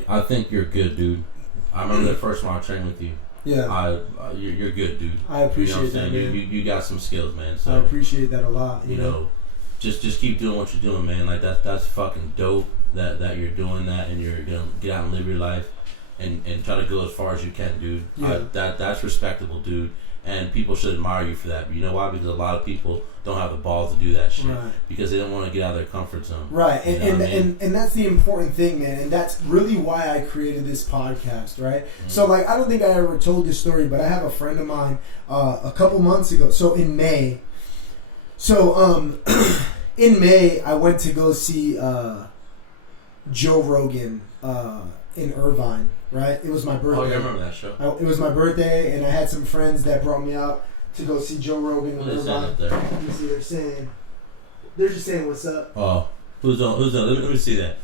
I think you're good, dude. I remember the first time I trained with you. Yeah. You're good, dude. I appreciate that, man. You got some skills, man. So I appreciate that a lot. You know, just keep doing what you're doing, man. Like that's fucking dope that you're doing that, and you're gonna get out and live your life and try to go as far as you can, dude. Yeah. That's respectable, dude. And people should admire you for that. But you know why? Because a lot of people don't have the balls to do that shit. Right. Because they don't want to get out of their comfort zone. Right. And that's the important thing, man. And that's really why I created this podcast, right? Mm-hmm. So, like, I don't think I ever told this story, but I have a friend of mine a couple months ago. So, in May. In May, I went to go see Joe Rogan in Irvine. Right, it was my birthday. Oh, I remember that show. It was my birthday, and I had some friends that brought me out to go see Joe Rogan. What is that up there? Let me see. They're just saying what's up. Oh, who's on? Let me see that.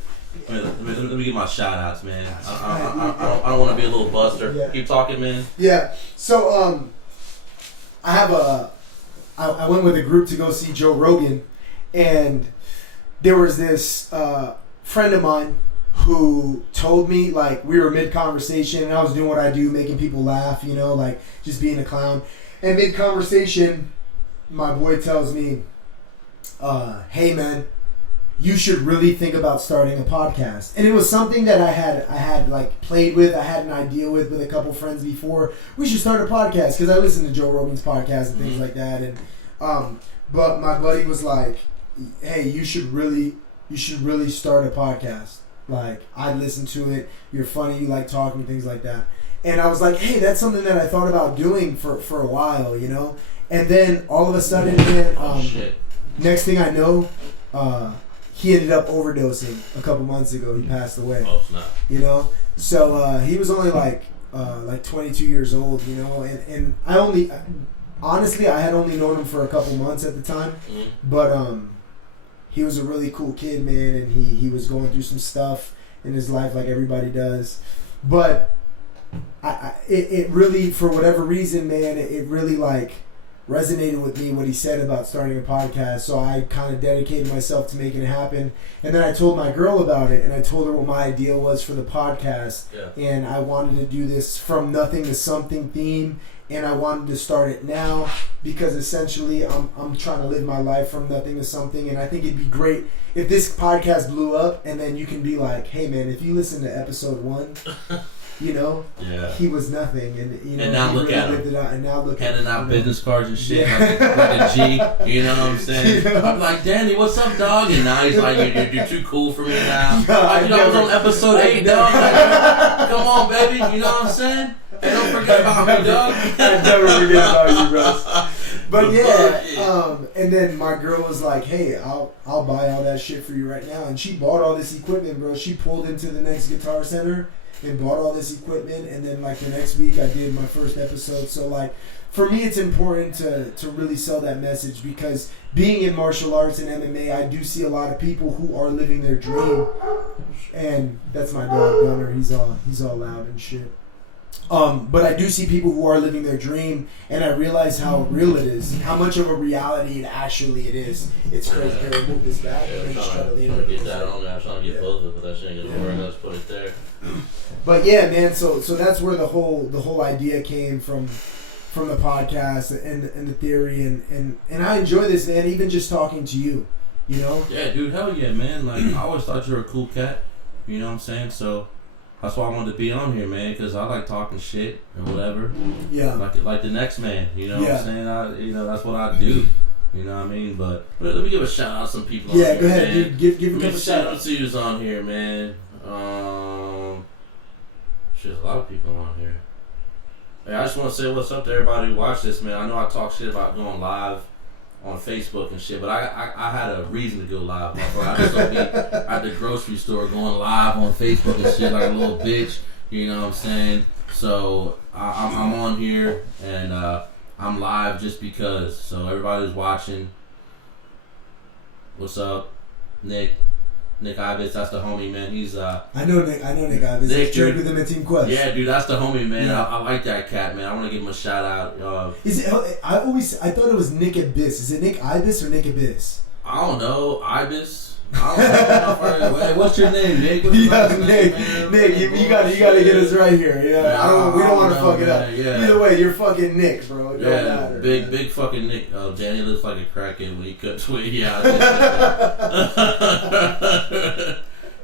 Let me get my shout outs, man. I don't want to be a little buster. Yeah. Keep talking, man. Yeah. So I went with a group to go see Joe Rogan, and there was this friend of mine who told me, like, we were mid-conversation, and I was doing what I do, making people laugh, you know, like, just being a clown. And mid-conversation, my boy tells me, hey, man, you should really think about starting a podcast. And it was something that I had like played with. I had an idea with a couple friends before. We should start a podcast because I listened to Joe Rogan's podcast and things like that. And but my buddy was like, "Hey, you should really start a podcast. Like, I listen to it. You're funny. You like talking, things like that." And I was like, "Hey, that's something that I thought about doing for a while, you know." And then all of a sudden, next thing I know, he ended up overdosing a couple months ago. He passed away. Oh, snap. You know, so he was only like 22 years old. You know, and I honestly I had only known him for a couple months at the time, but he was a really cool kid, man, and he was going through some stuff in his life like everybody does, but it really, for whatever reason, man, it really like resonated with me what he said about starting a podcast. So I kind of dedicated myself to making it happen, and then I told my girl about it, and I told her what my idea was for the podcast, and I wanted to do this from nothing to something theme, and I wanted to start it now because essentially I'm trying to live my life from nothing to something, and I think it'd be great if this podcast blew up, and then you can be like, "Hey man, if you listen to episode 1, you know, he was nothing, and you know, and now look at him, and now look handing out him, business cards and shit, like a G, you know what I'm saying? You know? I'm like, "Danny, what's up, dog?" And now he's like, "You're too cool for me now." I was on episode 8, dog. Like, come on, baby, you know what I'm saying? Hey, don't forget about me, dog. I never forget about you, Russ. But yeah, and then my girl was like, "Hey, I'll buy all that shit for you right now," and she bought all this equipment, bro. She pulled into the next Guitar Center and bought all this equipment, and then like the next week I did my first episode. So like, for me, it's important to really sell that message, because being in martial arts and MMA, I do see a lot of people who are living their dream, and that's my dog Gunner. He's all loud and shit. But I do see people who are living their dream, and I realize how real it is, how much of a reality it is. It's crazy. Here, move this back. I'm trying to get that on there. I'm trying to get closer, but that shit ain't gonna work. Let's put it there. But yeah, man. So that's where the whole idea came from the podcast and the theory, and I enjoy this, man. Even just talking to you, you know. Yeah, dude. Hell yeah, man. Like, I always thought you were a cool cat. You know what I'm saying? So that's why I wanted to be on here, man, because I like talking shit or whatever. Yeah. Like the next man, you know what I'm saying? That's what I do. You know what I mean? But let me give a shout out to some people. Yeah, go ahead, man. Dude. Give a shout out to who's on here, man. Shit, a lot of people on here. Hey, I just want to say what's up to everybody who watched this, man. I know I talk shit about going live on Facebook and shit, but I had a reason to go live. I just don't be at the grocery store going live on Facebook and shit like a little bitch. You know what I'm saying? So I'm on here and I'm live just because. So everybody who's watching, what's up, Nick Ibis? That's the homie, man. He's I know Nick Ibis. I trained with him at Team Quest. Yeah, dude, that's the homie, man. Yeah. I like that cat, man. I want to give him a shout out. Is it? I thought it was Nick Ibis. Is it Nick Ibis or Nick Ibis? I don't know. Ibis. I don't know. Wait, what's your name, Nick? Nick, you gotta get us right here. Yeah, we don't want to fuck it up. Yeah. Either way, you're fucking Nick, bro. It don't matter. Big fucking Nick. Oh, Danny looks like a crackhead when he cuts weight. Yeah.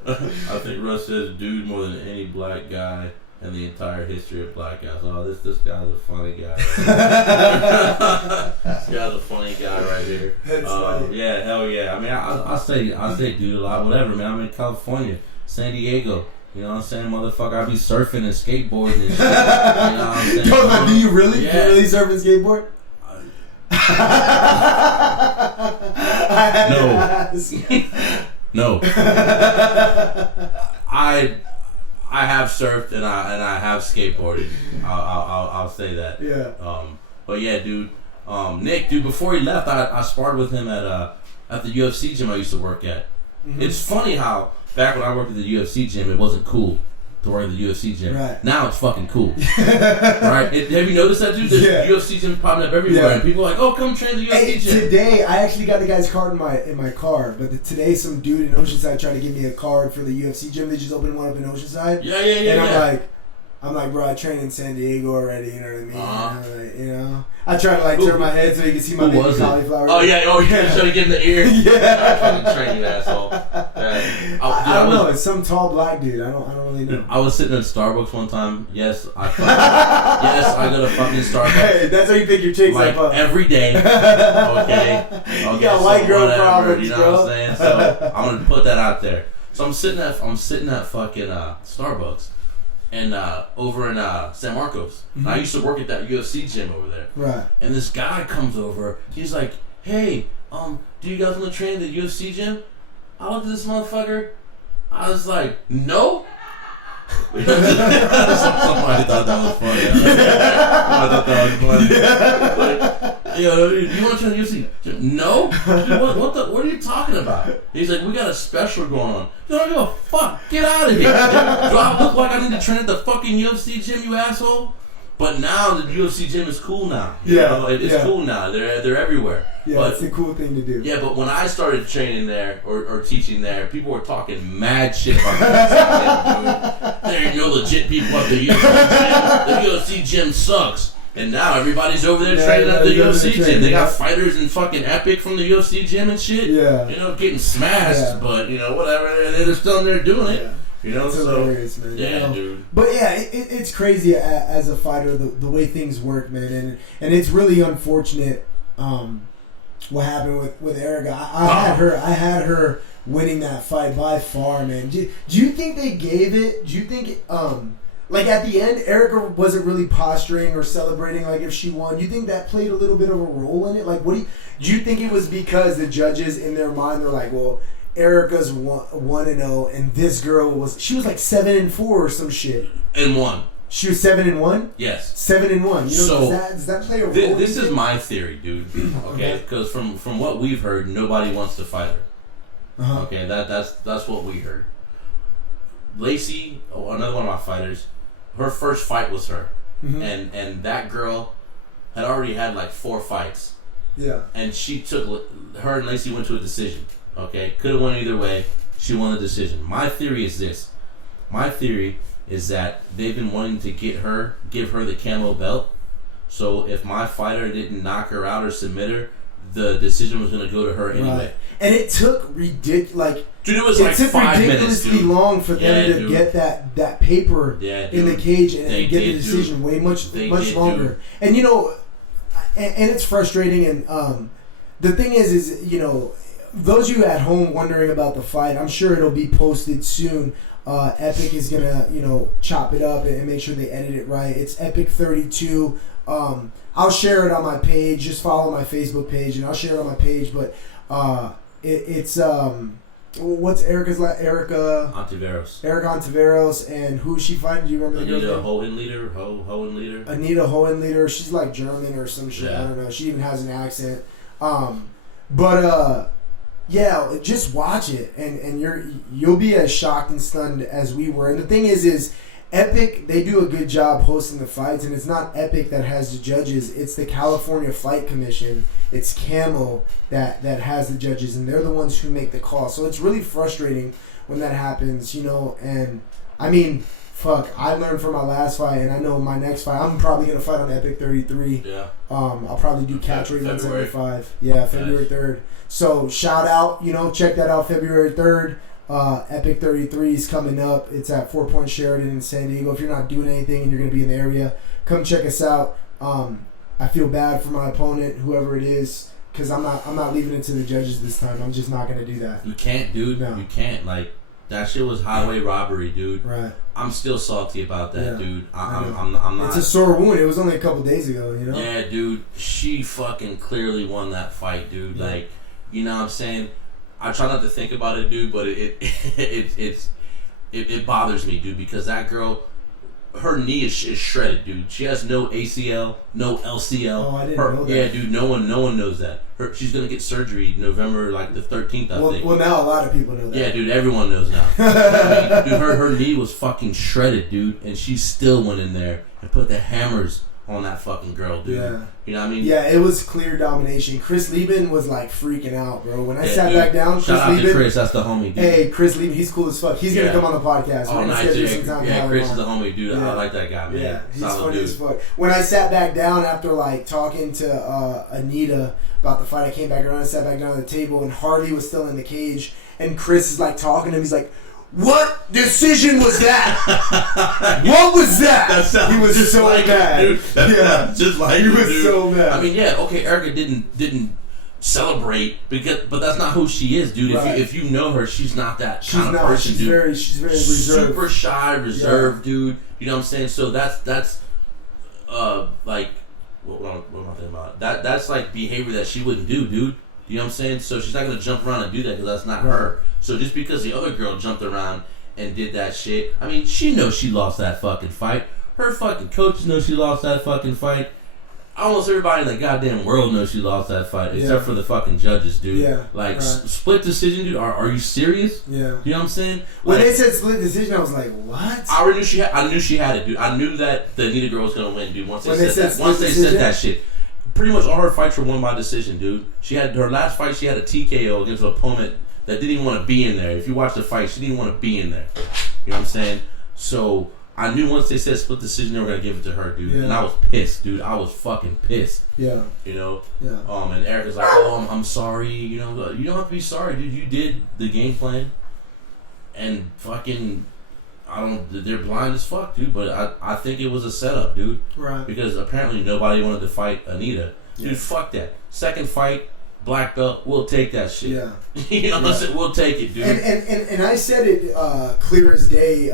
I think Russ says dude more than any black guy in the entire history of black guys. Oh, this guy's a funny guy. Right this guy's a funny guy right here. That's funny. Yeah, hell yeah. I mean, I say dude a lot, whatever, man. I'm in California, San Diego. You know what I'm saying, motherfucker? I be surfing and skateboarding and shit. You know what I'm saying? Do you really? Yeah. Do you really surf and skateboard? No. I have surfed and I have skateboarded. I'll say that. Yeah. But yeah, dude. Nick, dude. Before he left, I sparred with him at the UFC gym I used to work at. Mm-hmm. It's funny how back when I worked at the UFC gym, it wasn't cool to work at the UFC gym. Right. Now it's fucking cool. Right? Have you noticed that, dude? There's UFC gym popping up everywhere, and people are like, "Oh, come train the UFC gym." Today, I actually got the guy's card in my car, but today some dude in Oceanside tried to give me a card for the UFC gym. They just opened one up in Oceanside. Yeah. And I'm I'm like, bro, I trained in San Diego already. You know what I mean? You know, I try to like turn my head so you can see my baby cauliflower. Oh yeah, you're trying to get in the ear. Yeah, I fucking train you, asshole. Yeah. I don't know. It's some tall black dude. I don't really know. I was sitting in Starbucks one time. Yes, I go to fucking Starbucks. Hey, that's how you pick your chicks up. Every day. Okay. You got white girl problems, you know bro. what I'm saying? So I'm gonna put that out there. So I'm sitting at fucking Starbucks, and over in San Marcos. Mm-hmm. I used to work at that UFC gym over there. Right. And this guy comes over. He's like, "Hey, do you guys want to train at the UFC gym?" I looked at this motherfucker. I was like, "No." Somebody thought that was funny. I thought that was funny. Like, yo, you want to train the UFC? No. Dude, what are you talking about? He's like, we got a special going on. Dude, I don't give a fuck. Get out of here. Do I look like I need to train at the fucking UFC gym, you asshole? But now the UFC gym is cool now. You know? It's cool now. They're everywhere. Yeah, but, it's a cool thing to do. Yeah, but when I started training there or teaching there, people were talking mad shit about the UFC gym, dude. There ain't no legit people at the UFC gym. The UFC gym sucks. And now everybody's over there training at the UFC gym. They got fighters in fucking Epic from the UFC gym and shit. Yeah. You know, getting smashed, but, you know, whatever. They're still in there doing it. You know, it's hilarious, man. Yeah, you know? dude. But yeah, it's crazy as a fighter the way things work, man, and it's really unfortunate. What happened with Erica? I had her winning that fight by far, man. Do you think they gave it? Do you think like at the end, Erica wasn't really posturing or celebrating like if she won? Do you think that played a little bit of a role in it? Like, do you think it was because the judges in their mind they're like, well, Erica's 1-0, and this girl was like 7-4 or some shit. And 1. She was 7-1. Yes. 7-1. You know, so does that play a role? This is my theory, dude. Okay, because from what we've heard, nobody wants to fight her. Uh-huh. Okay, that's what we heard. Lacey, another one of my fighters, her first fight was her, and that girl had already had like 4 fights. Yeah. And her and Lacey went to a decision. Okay, could have won either way. She won the decision. My theory is this. My theory is that they've been wanting to give her the camo belt. So if my fighter didn't knock her out or submit her, the decision was going to go to her anyway. Right. And it took ridiculous, dude, it was like 5 minutes, ridiculously long for them to get that paper in the cage and get the decision way much longer. And you know, and it's frustrating. And the thing is you know, those of you at home wondering about the fight, I'm sure it'll be posted soon. Epic is gonna, you know, chop it up and make sure they edit it right. It's Epic 32. I'll share it on my page. Just follow my Facebook page, and I'll share it on my page. But it's what's Erica's Erica Ontiveros. Erica Ontiveros, and who she fighting? Do you remember? Anita Hohenlieder. Anita Hohenlieder. She's like German or some shit. Yeah. I don't know. She even has an accent. Yeah, just watch it, and you'll be as shocked and stunned as we were. And the thing is Epic, they do a good job hosting the fights, and it's not Epic that has the judges. It's the California Fight Commission. It's Camo that has the judges, and they're the ones who make the call. So it's really frustrating when that happens, you know. And I mean, fuck, I learned from my last fight, and I know my next fight, I'm probably gonna fight on Epic 33. Yeah. I'll probably do catch rate 175. Yeah, February 3rd. So shout out, you know, check that out, February 3rd. Epic 33 is coming up. It's at 4 Point Sheridan in San Diego. If you're not doing anything and you're going to be in the area, come check us out. I feel bad for my opponent, whoever it is, because I'm not leaving it to the judges this time. I'm just not going to do that. You can't, dude. No. You can't. Like, that shit was highway robbery, dude. Right. I'm still salty about that, dude. I'm not. It's a sore wound. It was only a couple days ago, you know? Yeah, dude. She fucking clearly won that fight, dude. Yeah. Like, you know what I'm saying? I try not to think about it, dude, but it bothers me, dude, because that girl, her knee is shredded, dude. She has no ACL, no LCL. Oh, I didn't know that. Yeah, dude, no one knows that. She's gonna get surgery November like the 13th, I think. Well, now a lot of people know that. Yeah, dude, everyone knows now. I mean, dude, her knee was fucking shredded, dude, and she still went in there and put the hammers on that fucking girl, dude. Yeah. You know what I mean? Yeah, it was clear domination. Chris Lieben was like freaking out, bro. When I sat dude, back down, shout out to Chris, that's the homie, dude. Hey, Chris Lieben, he's cool as fuck. He's gonna come on the podcast. Oh, nice, yeah, Chris is the homie, dude. I like that guy, man. Yeah, he's solid funny dude. as fuck. When I sat back down after like talking to Anita about the fight, I came back around and sat back down at the table, and Hardy was still in the cage, and Chris is like talking to him. He's like, "What decision was that? What was that?" He was just so like mad. Dude. Yeah, just like he was so mad. I mean, yeah, okay. Erica didn't celebrate but that's not who she is, dude. Right. If you know her, she's not that kind of person, she's dude. She's very reserved. Super shy, reserved, dude. You know what I'm saying? So that's like what am I thinking about? That's like behavior that she wouldn't do, dude. You know what I'm saying? So she's not gonna jump around and do that because that's not her. So just because the other girl jumped around and did that shit, I mean, she knows she lost that fucking fight. Her fucking coaches know she lost that fucking fight. Almost everybody in the goddamn world knows she lost that fight, except for the fucking judges, dude. Yeah, like split decision, dude. Are you serious? Yeah. You know what I'm saying? When like, they said split decision, I was like, what? I already knew I knew she had it, dude. I knew that the Anita girl was gonna win, dude. Once they said that shit. Pretty much all her fights were won by decision, dude. She had her last fight. She had a TKO against an opponent that didn't even want to be in there. If you watch the fight, she didn't want to be in there. You know what I'm saying? So I knew once they said split decision, they were gonna give it to her, dude. Yeah. And I was pissed, dude. I was fucking pissed. Yeah. You know. Yeah. And Erica's like, "Oh, I'm sorry. You know, you don't have to be sorry, dude. You did the game plan, and fucking." They're blind as fuck, dude, but I think it was a setup, dude. Right. Because apparently nobody wanted to fight Anita. Dude, fuck that. Second fight, black belt, we'll take that shit. Yeah. You know what I'm saying? We'll take it, dude. And I said it clear as day,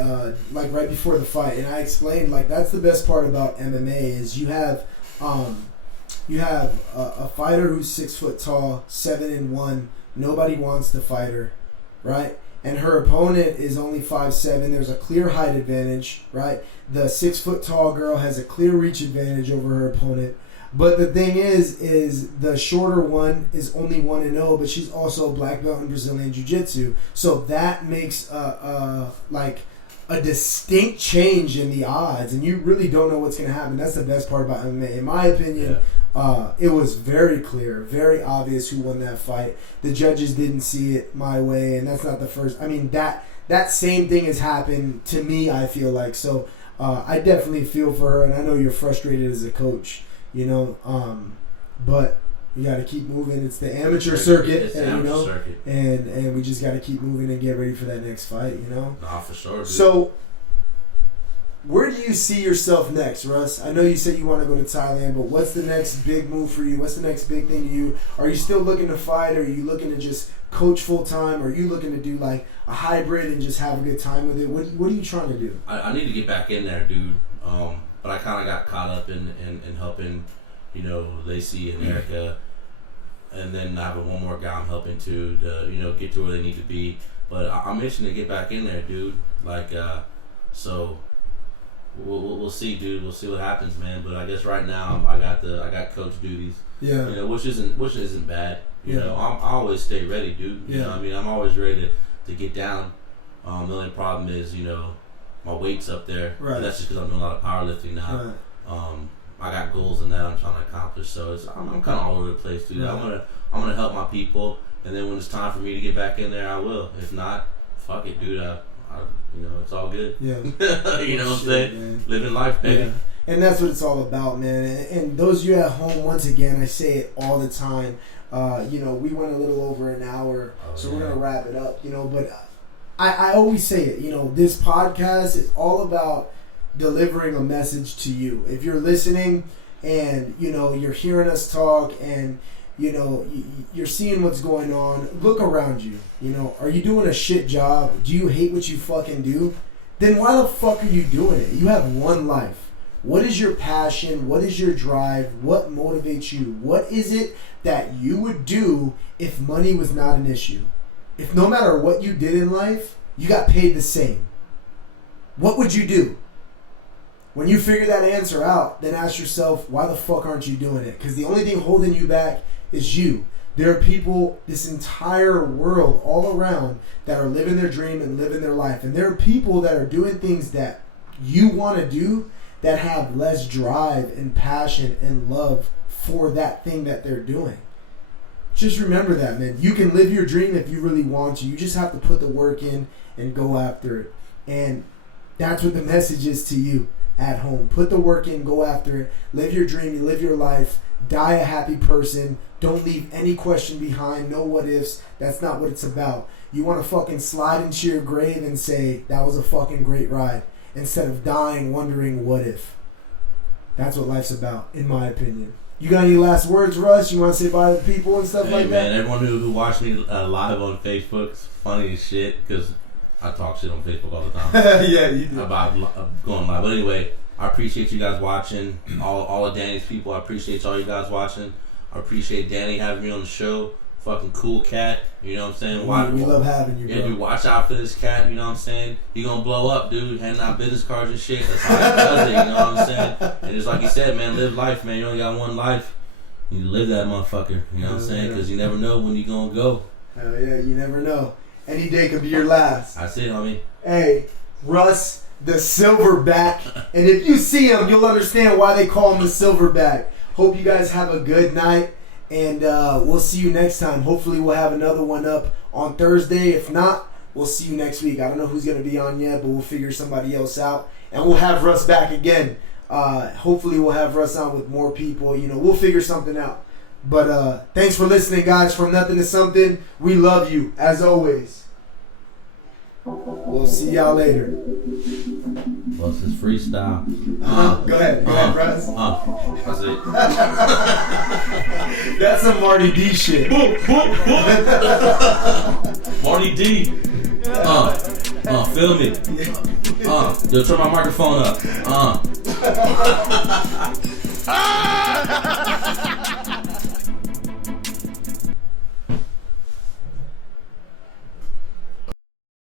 like right before the fight, and I explained, like, that's the best part about MMA is you have a fighter who's 6 foot tall, 7'1". Nobody wants to fight her, right? And her opponent is only 5'7". There's a clear height advantage, right? The 6 foot tall girl has a clear reach advantage over her opponent. But the thing is the shorter one is only 1-0, but she's also a black belt in Brazilian Jiu-Jitsu. So that makes like a distinct change in the odds, and you really don't know what's going to happen. That's the best part about MMA, in my opinion. It was very clear, very obvious who won that fight. The judges didn't see it my way, and that's not the first. I mean, that same thing has happened to me, I feel like. So I definitely feel for her, and I know you're frustrated as a coach, you know. But we got to keep moving. It's the amateur circuit, and we just got to keep moving and get ready for that next fight, you know. Nah, for sure, dude. So, where do you see yourself next, Russ? I know you said you want to go to Thailand, but what's the next big move for you? What's the next big thing to you? Are you still looking to fight? Or are you looking to just coach full time? Or are you looking to do like a hybrid and just have a good time with it? What are you trying to do? I need to get back in there, dude. But I kind of got caught up in helping, you know, Lacey and Erica. And then I have one more guy I'm helping to you know, get to where they need to be. But I'm itching to get back in there, dude. Like, so... We'll see, dude. We'll see what happens, man. But I guess right now I got coach duties. Yeah. You know, which isn't bad. You know, I always stay ready, dude. You know what I mean? I'm always ready to get down. The only problem is, you know, my weight's up there. Right. That's just because I'm doing a lot of powerlifting now. Right. I got goals in that I'm trying to accomplish. So I'm kind of all over the place, dude. Right. I'm gonna help my people, and then when it's time for me to get back in there, I will. If not, fuck it, dude. You know, it's all good. Yeah. You know what I'm saying? Man. Living life, baby. Yeah. And that's what it's all about, man. And those of you at home, once again, I say it all the time. You know, we went a little over an hour, so we're going to wrap it up, you know. But I always say it, you know, this podcast is all about delivering a message to you. If you're listening and, you know, you're hearing us talk and, you know, you're seeing what's going on, look around you. You know, are you doing a shit job? Do you hate what you fucking do? Then why the fuck are you doing it? You have one life. What is your passion? What is your drive? What motivates you? What is it that you would do if money was not an issue? If no matter what you did in life, you got paid the same. What would you do? When you figure that answer out, then ask yourself, why the fuck aren't you doing it? Because the only thing holding you back is you. There are people, this entire world all around, that are living their dream and living their life. And there are people that are doing things that you want to do that have less drive and passion and love for that thing that they're doing. Just remember that, man. You can live your dream if you really want to. You just have to put the work in and go after it. And that's what the message is to you at home. Put the work in, go after it. Live your dream, you live your life. Die a happy person. Don't leave any question behind. No what ifs. That's not what it's about. You want to fucking slide into your grave and say, that was a fucking great ride, instead of dying wondering what if. That's what life's about, in my opinion. You got any last words, Russ? You want to say bye to the people and stuff like man, that? Everyone who watched me live on Facebook, it's funny as shit, because I talk shit on Facebook all the time. Yeah, you do. About going live. But anyway, I appreciate you guys watching. All of Danny's people, I appreciate all you guys watching. I appreciate Danny having me on the show. Fucking cool cat. You know what I'm saying? We love having you, bro. Yeah, dude, watch out for this cat. You know what I'm saying? He gonna blow up, dude. Handing out business cards and shit. That's how he does it. You know what I'm saying? And it's like he said, man, live life, man. You only got one life. You live that motherfucker. You know what I'm saying? Because you never know when you gonna go. Hell yeah, you never know. Any day could be your last. That's it, homie. Hey, Russ, the Silverback. And if you see him, you'll understand why they call him the Silverback. Hope you guys have a good night. And we'll see you next time. Hopefully we'll have another one up on Thursday. If not, we'll see you next week. I don't know who's going to be on yet, but we'll figure somebody else out. And we'll have Russ back again. Hopefully we'll have Russ on with more people. You know, we'll figure something out. But thanks for listening, guys. From nothing to something, we love you, as always. We'll see y'all later. What's his freestyle? Go ahead, Russ. That's it. That's some Marty D shit. Marty D. Feel me. Yo, turn my microphone up.